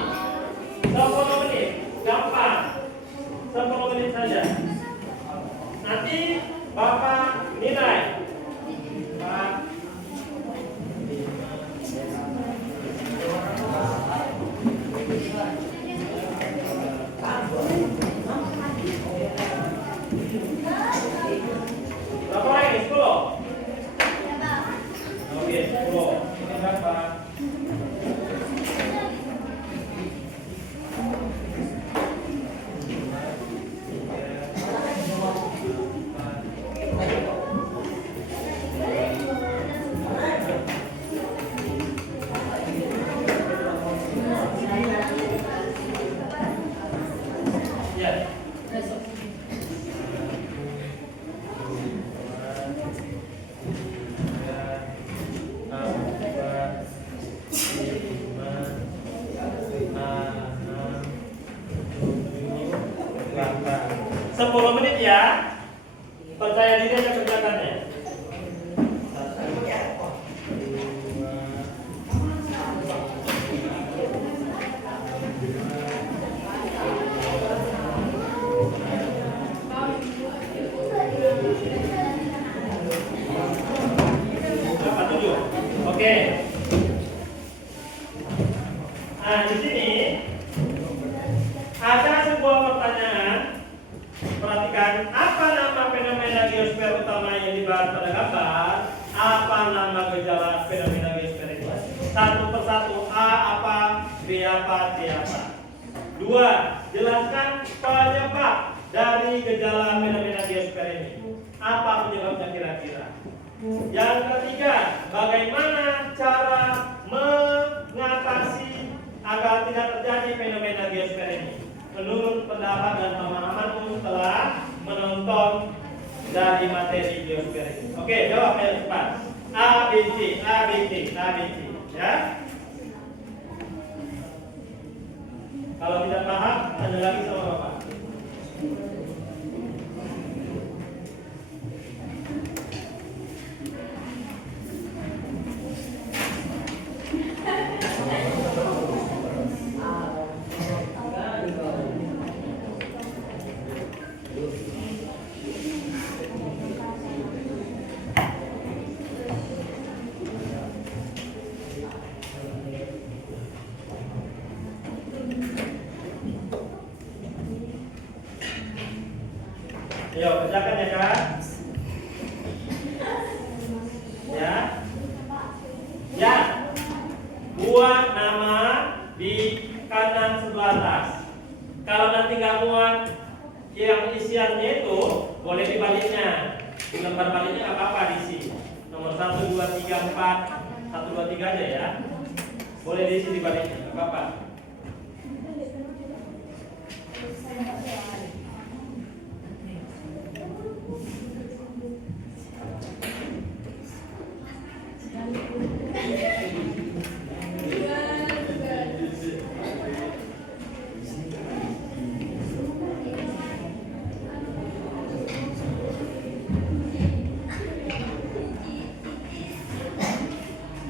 10 menit gampang, 10 menit saja. Nanti Bapak nilai Pak. Berapa orang ini? 10? Oke, 10. Ini berapa? Ya. Sepuluh menit ya. Percaya diri aja kerjakannya. Oke. Nah, di sini ada sebuah pertanyaan. Perhatikan, apa nama fenomena geosfer utama yang dibahas pada gambar? Apa nama gejala fenomena geosfer itu? Satu persatu. A apa? B apa? C apa? 2. Jelaskan penyebab dari gejala fenomena geosfer ini. Apa penyebabnya kira-kira? Yang ketiga, bagaimana cara mengatasi agar tidak terjadi fenomena geosfer ini? Menurut pendapat dan pemahamanmu setelah menonton dari materi geosfer ini. Oke, jawab yang cepat. A, B, C, A, B, C, A, B, C. Ya. Kalau tidak paham, tanya lagi sama Bapak. Ayo kerjakan ya kan? Ya. Ya. Buat nama di kanan sebelah atas. Kalau nanti nggak muat yang isiannya itu boleh dibaliknya. Di lembar baliknya apa-apa diisi. Nomor 1, 2, 3, 4. 1, 2, 3 aja ya. Boleh diisi di baliknya, nggak apa-apa.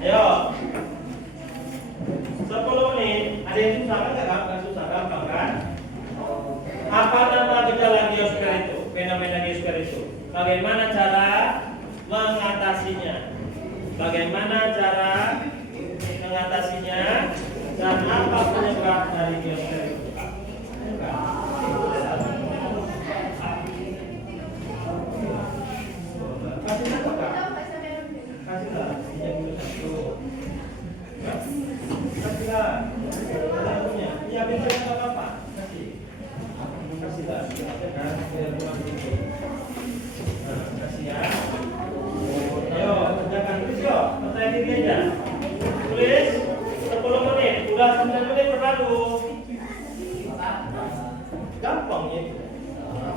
Ayo. 10 menit. Ada yang susah kan? Nggak susah, gampang kan? Apa nama gejala geosfer itu? Fenomena geosfer itu? Bagaimana cara mengatasinya? Bagaimana cara mengatasinya? Dan apa penyebab dari geosfer itu? Kasih apa kak? Kasih lah. Pinjam dulu satu. Kasih lah. Ada punya. Iya pinjam nggak apa-apa. Kasih. Kasih lah. Kan biar rumah ini. Nah, kasih ya. Ayo kerjakan tulis yuk. Percaya diri aja. Tulis 10 menit. Udah 9 menit berlalu. Gampang ya.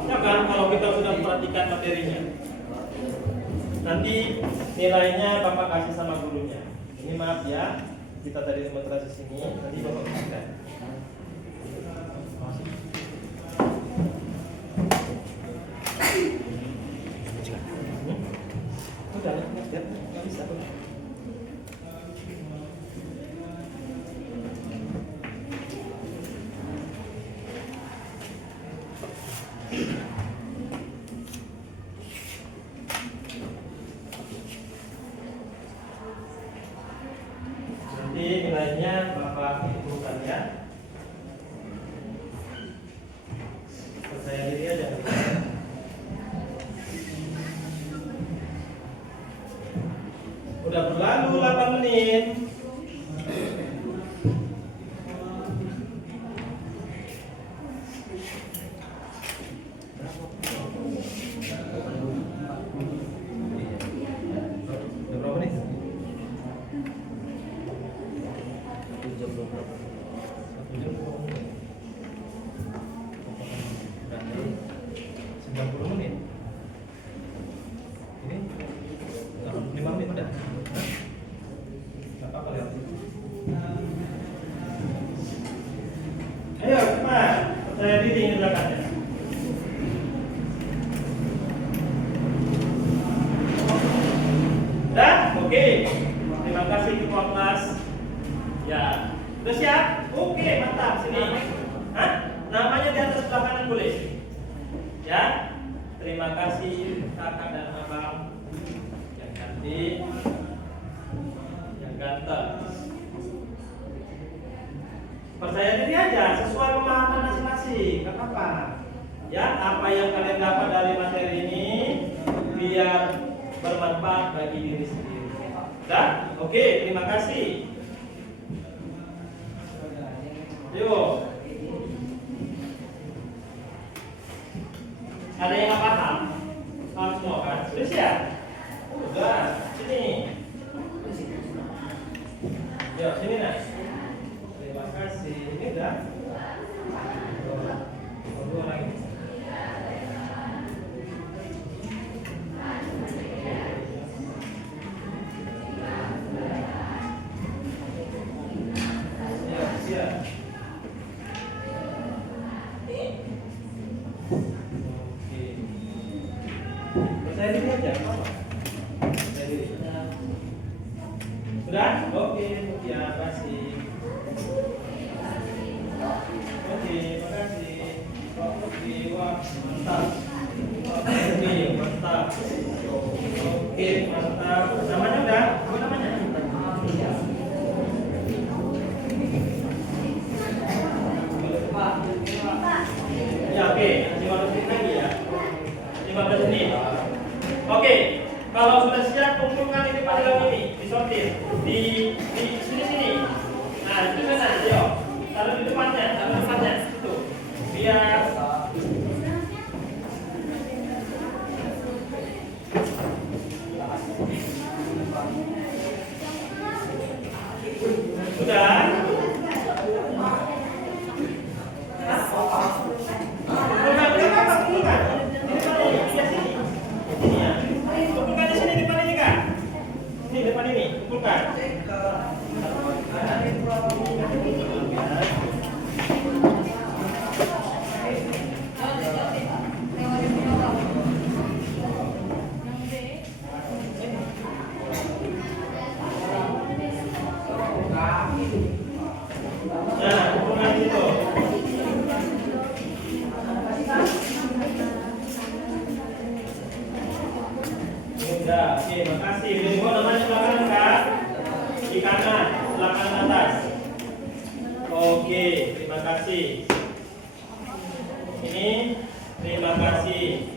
Ya kan kalau kita sudah perhatikan materinya. Nanti nilainya Bapak kasih sama gurunya. Ini maaf ya, kita tadi demonstrasi sini, nanti Bapak kasihkan. Udah, nggak bisa. Nanti nilainya Bapak hitungkan ya. Percaya diri aja. Udah berlalu 8 menit. Udah berapa menit? Udah 90 menit. Ini 5 menit udah. Gak apa-apa lihat. Ayo cepat, percaya diri ini belakangnya. Udah? Oke. Terima kasih ketua kelas. Ya, udah siap? Oke, mantap. Sini. Hah? Namanya di atas sebelah kanan boleh. Ya. Terima kasih kakak dan abang yang cantik, yang ganteng. Percaya diri aja, sesuai pemahaman masing-masing. Gak apa-apa. Ya, apa yang kalian dapat dari materi ini biar bermanfaat bagi diri sendiri. Udah? Oke, terima kasih. Yuk. Ada yang nggak paham? Paham semua kan? Sudah siap? Udah. Sini. Yuk, sini nak. Terima kasih. Ini udah. Dua lagi. Siap. Percaya diri aja, apa? Percaya diri. Sudah? Oke, ya kasih. Oke, makasih. Oke, wah, mantap. Oke, mantap. Oke, mantap. Namanya udah? Apa namanya? Ya, oke. 15 menit lagi ya. 15 menit. Oke, kalau sudah siap kumpulkan ini pada ini, disortir di sini. Nah, itu sana, ayo. Taruh di depannya, itu. Biar sudah. Depan ini, kumpulkan. kanan, sebelah kanan atas. Oke, terima kasih. Ini, terima kasih.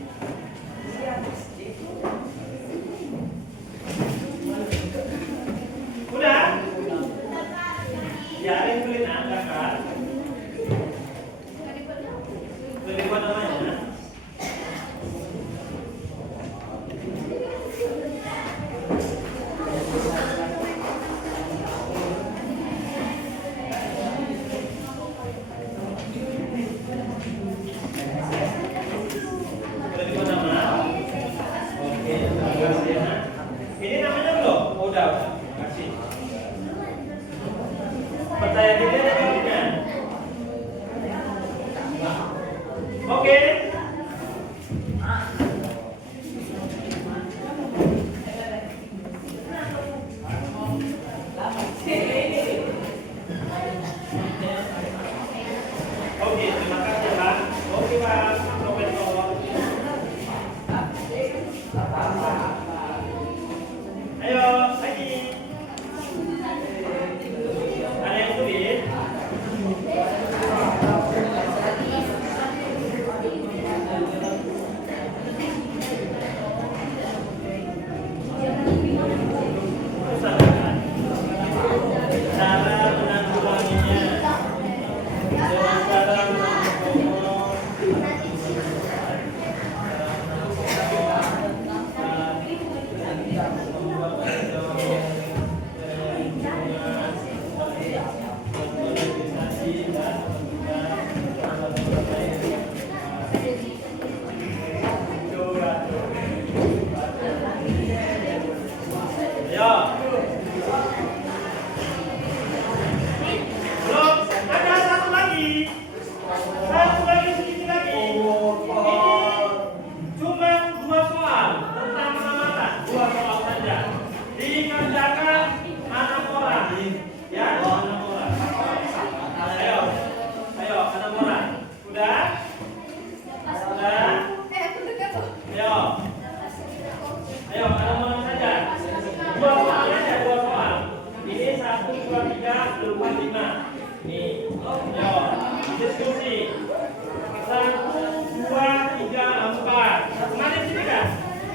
Udah? Biarin kulit Anda kan. Lebih buat namanya. Lebih buat nama. Oke, terima kasih ya. Ini namanya belum? Oh, udah. Kasih. Percaya diri ada dirinya. Oke. Oke, terima kasih Pak. Oke Pak, Profesor. Ayo, lagi. Ada yang tulis? Susah kan? Cara menanggulanginya dengan cara Ayo. Belum, ada satu lagi. Satu lagi, sedikit lagi. Ini cuma 2 soal tentang pengamatan. 2 soal saja. Dikerjakan 6 orang. Ya, 6 orang. Ayo, ayo, 6 orang. Sudah? Sudah? Ayo. Ayo, 6 orang saja. 2 soal aja, 2 soal. Ini 1, 2, 3, 4, 5. Nih, ayo, diskusi. 1, 2, 3, 4. Kemarin sini kan?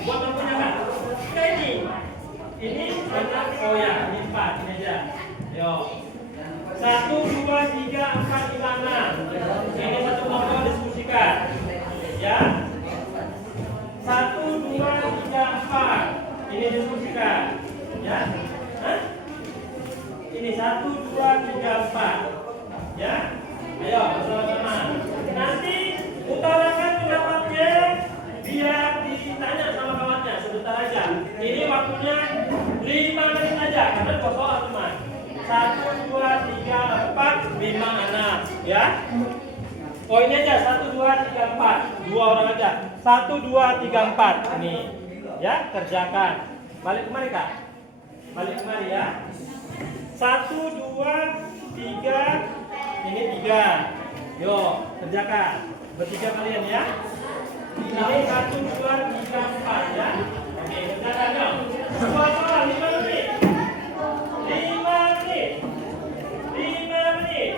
Buat lampunya kan? Kayak ini. Ini banyak, oh ya, ini 4, ini aja. Ayo. 1, 2, 3, 4, 5, 6. Ini satu kelompok diskusikan. Ya. 1, 2, 3, 4. Ini diskusikan. Ya. Hah? Ini 1, 2, 3, 4. Ya. Ayo bersama-sama. Nanti utarakan pendapatnya biar ditanya sama kawannya sebentar aja. Ini waktunya 5 menit aja karena 2 soal cuma. 1, 2, 3, 4, 5, 6. Ya. Poinnya aja 1, 2, 3, 4. 2 orang aja. 1, 2, 3, 4. Ini. Ya, kerjakan. Balik kemari Kak. Balik kemari ya. 1, 2, 3. Ini 3. Yo, kerjakan. Bertiga kalian ya. Ini 1, 2, 3, 4 ya. Oke, kerjakan dong. 2 soal 5 menit. 5 menit. 5 menit.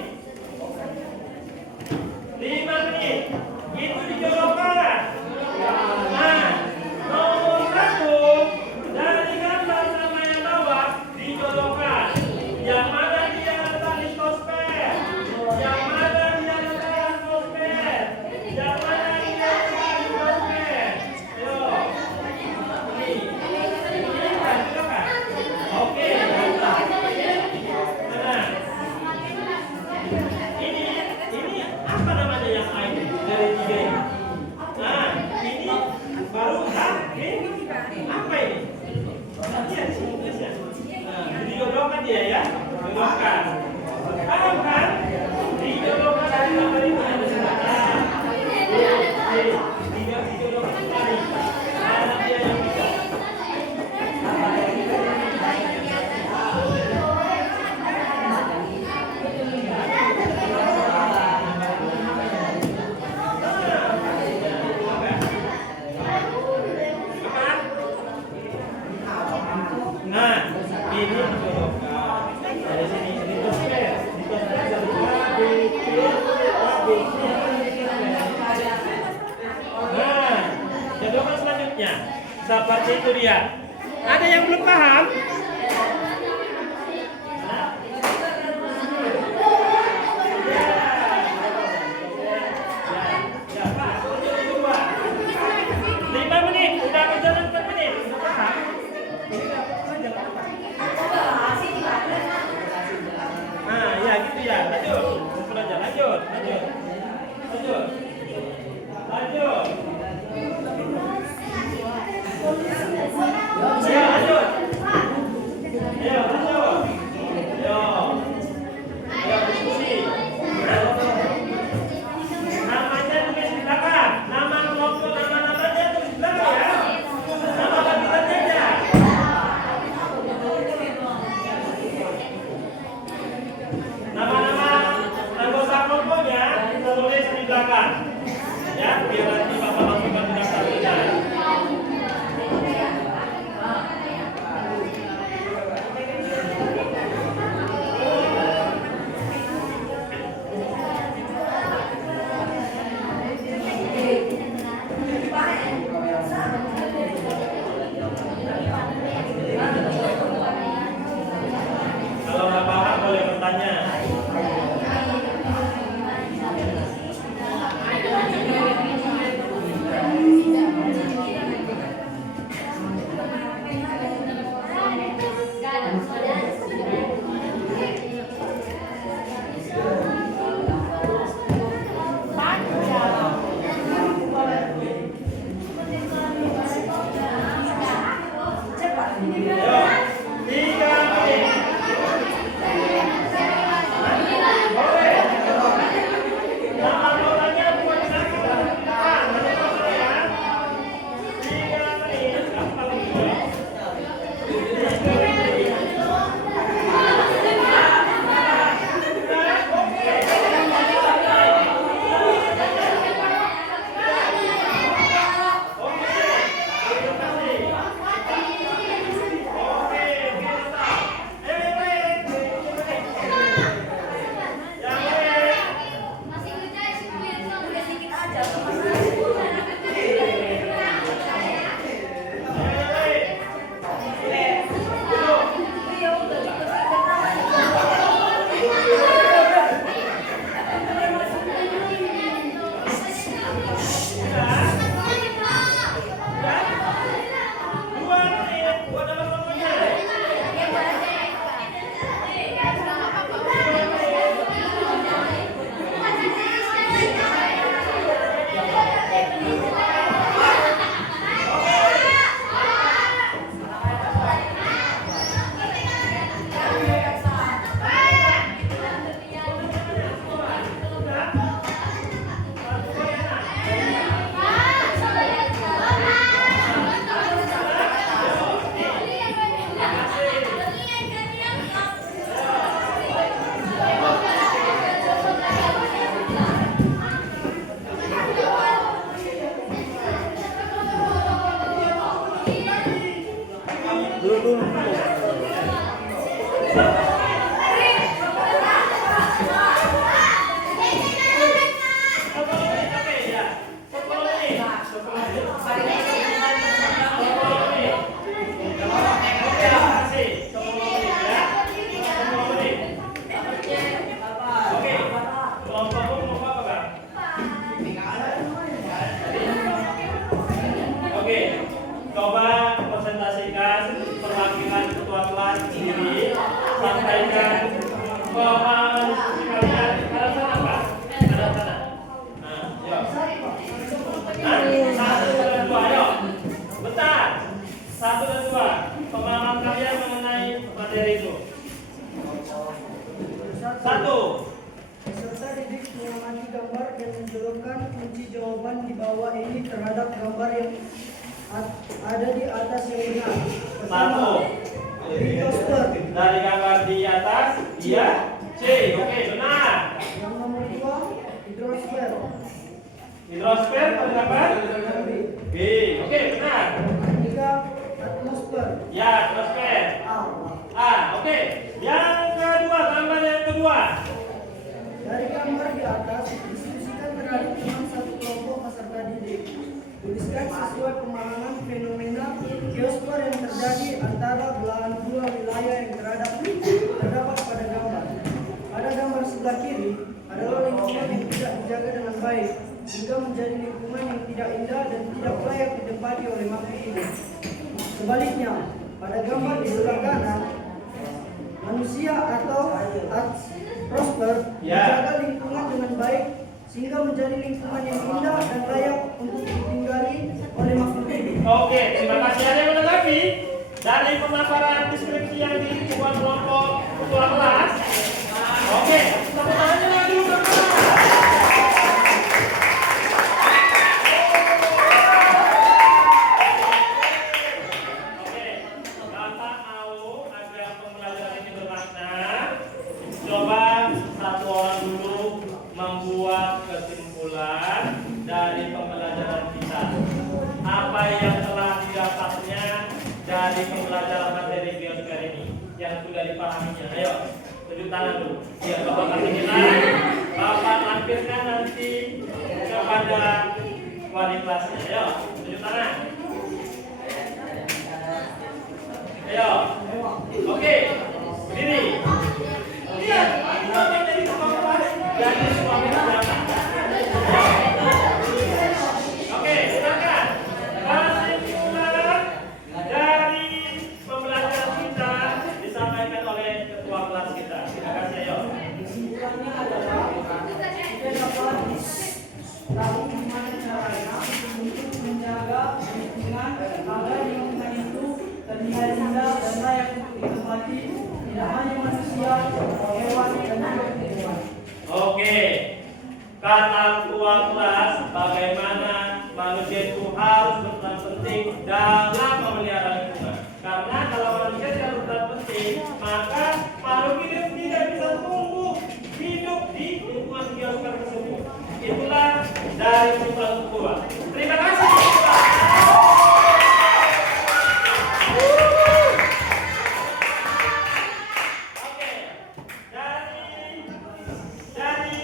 5 menit. Itu dijodohkan. Nah, nomor 1 dari gambar sama yang bawah dijodohkan. Yang mana dia letak di sosmed? Yang mana dia letak di sosmed? Yang mana dia letak di sosmed? Ayo. Ini kan, kan? Oke, mantap. Nah, ini apa namanya yang lain dari 3 ini? Nah, ini baru apa ini? Iya, tulisnya. Nah, dijodohkan dia ya, jodohkan. Paham kan? Dijodohkan dari gambar ini ada sebenarnya. Tidak dijodohkan sekali. Karena dia yang bisa. Nah, ini dijodohkan. Seperti itu dia. Ada yang belum paham? Ya, Pak, tunjuk dulu, Pak. 5 menit, udah berjalan 4 menit. Udah paham? Nah, ya gitu ya. Lanjut. Lanjut. Lanjut. Lanjut. Lanjut. Ya, lanjut. Ya, lanjut. Ya. Ya, diskusi. Namanya tulis di belakang. Nama kelompok, nama-namanya tulis di belakang ya. Nama habitatnya aja. Nama-nama anggota kelompoknya tulis di belakang. Ya, biar nanti Bapak masukkan di daftarnya. Kalau nggak paham boleh bertanya. Yo, 3 menit. Boleh. Nama orangnya buat belakang. Mana ya? 3 menit. Gampang juga. Oke, coba presentasikan perwakilan ketua kelas sendiri, sampaikan pemahaman kalian. Ada sana Pak? Ada sana. Nah, yuk. Nah, 1 dan 2, ayo. Bentar. 1 dan 2. Pemahaman kalian mengenai materi itu. 1. Peserta didik mengamati gambar dan menjulurkan kunci jawaban di bawah ini terhadap gambar yang ada di atas yang benar. Pertama, 1. litosfer. Dari gambar di atas, dia C. Oke, benar. Yang nomor 2, hidrosfer. Hidrosfer pada gambar B. Oke, benar. Yang 3, atmosfer. Ya, hidrosfer. A. A. Oke. Yang kedua, gambar yang kedua. Dari gambar di atas, diskusikan terhadap teman satu kelompok peserta didik. Tuliskan sesuai pemahaman fenomena geosfer yang terjadi antara belahan dua wilayah yang terdapat pada gambar. Pada gambar sebelah kiri adalah lingkungan yang tidak dijaga dengan baik, sehingga menjadi lingkungan yang tidak indah dan tidak layak ditempati oleh makhluk hidup. Sebaliknya, pada gambar di sebelah kanan, manusia atau prosper menjaga lingkungan dengan baik, sehingga menjadi lingkungan yang indah dan layak untuk ditinggali oleh makhluk hidup. Oke, terima kasih. Ada yang menanggapi dari pemaparan deskripsi yang dibuat kelompok ketua kelas? Oke, tepuk tangannya lagi untuk kelas. Oke, Bapak mau agar pembelajaran ini bermakna, coba satu orang dulu membuat kesimpulan dari pembelajaran kita. Apa yang telah didapatnya dari pembelajaran materi geosfer ini yang sudah dipahaminya? Ayo, tunjuk tangan dulu. Biar Bapak kasih kita, Bapak lampirkan nanti kepada wali kelasnya. Ayo, tunjuk tangan. Ayo, oke, berdiri. Lihat, kita jadi ketua kelas dari suami belakang. Oke, silakan. Kesimpulan dari pembelajaran kita disampaikan oleh ketua kelas kita. Terima kasih, ayo. Kesimpulannya adalah kita dapat tahu gimana caranya untuk menjaga lingkungan agar lingkungan itu terlihat indah dan layak untuk ditempati tidak hanya manusia, hewan, dan juga tumbuhan. Oke, kata ketua kelas bagaimana manusia itu harus berperan penting dalam memelihara lingkungan. Karena kalau manusia tidak berperan penting, maka makhluk hidup tidak bisa tumbuh hidup di lingkungan geosfer tersebut. Itulah dari kesimpulan ketua. Terima kasih. Oke, dari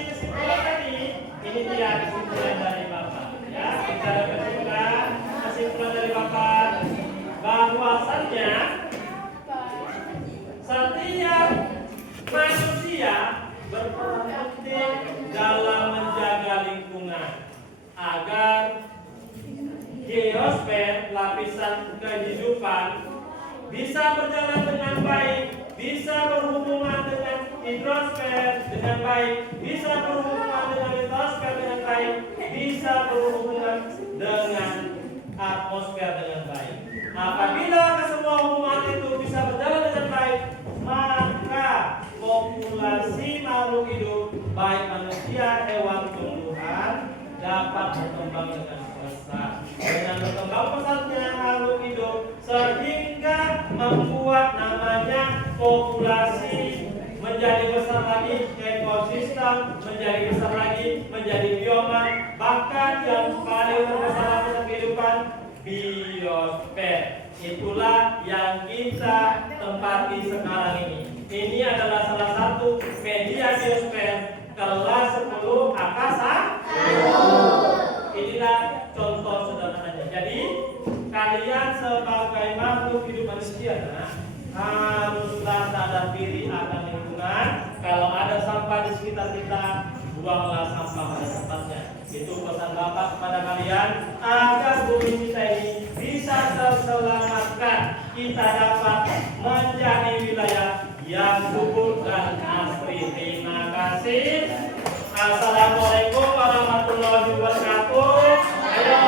kesimpulan tadi, ini dia kesimpulan dari Bapak. Ya, kita dapat kesimpulan dari Bapak bahwasannya setiap manusia berperan penting dalam menjaga lingkungan agar geosfer, lapisan kehidupan, bisa berjalan dengan baik, bisa berhubungan dengan hidrosfer dengan baik, bisa berhubungan dengan litosfer dengan baik, bisa berhubungan dengan atmosfer dengan baik. Apabila kesemua hubungan itu bisa berjalan dengan baik, maka populasi makhluk hidup, baik manusia, hewan, tumbuhan, dapat berkembang dengan pesat. Dengan berkembang pesatnya makhluk hidup, sehingga membuat namanya populasi menjadi besar lagi, ekosistem menjadi besar lagi, menjadi bioma, bahkan yang paling terbesar dalam kehidupan, biosfer. Itulah yang kita tempati sekarang ini. Ini adalah salah satu media biosfer kelas 10 angkasa. Inilah contoh sederhananya. Jadi kalian sebagai makhluk hidup manusia haruslah sadar diri akan lingkungan. Kalau ada sampah di sekitar kita, buanglah sampah pada tempatnya. Itu pesan Bapak kepada kalian agar bumi kita ini bisa terselamatkan. Kita dapat menjadi wilayah yang subur dan asri. Terima kasih. Assalamualaikum warahmatullahi wabarakatuh. Ayo.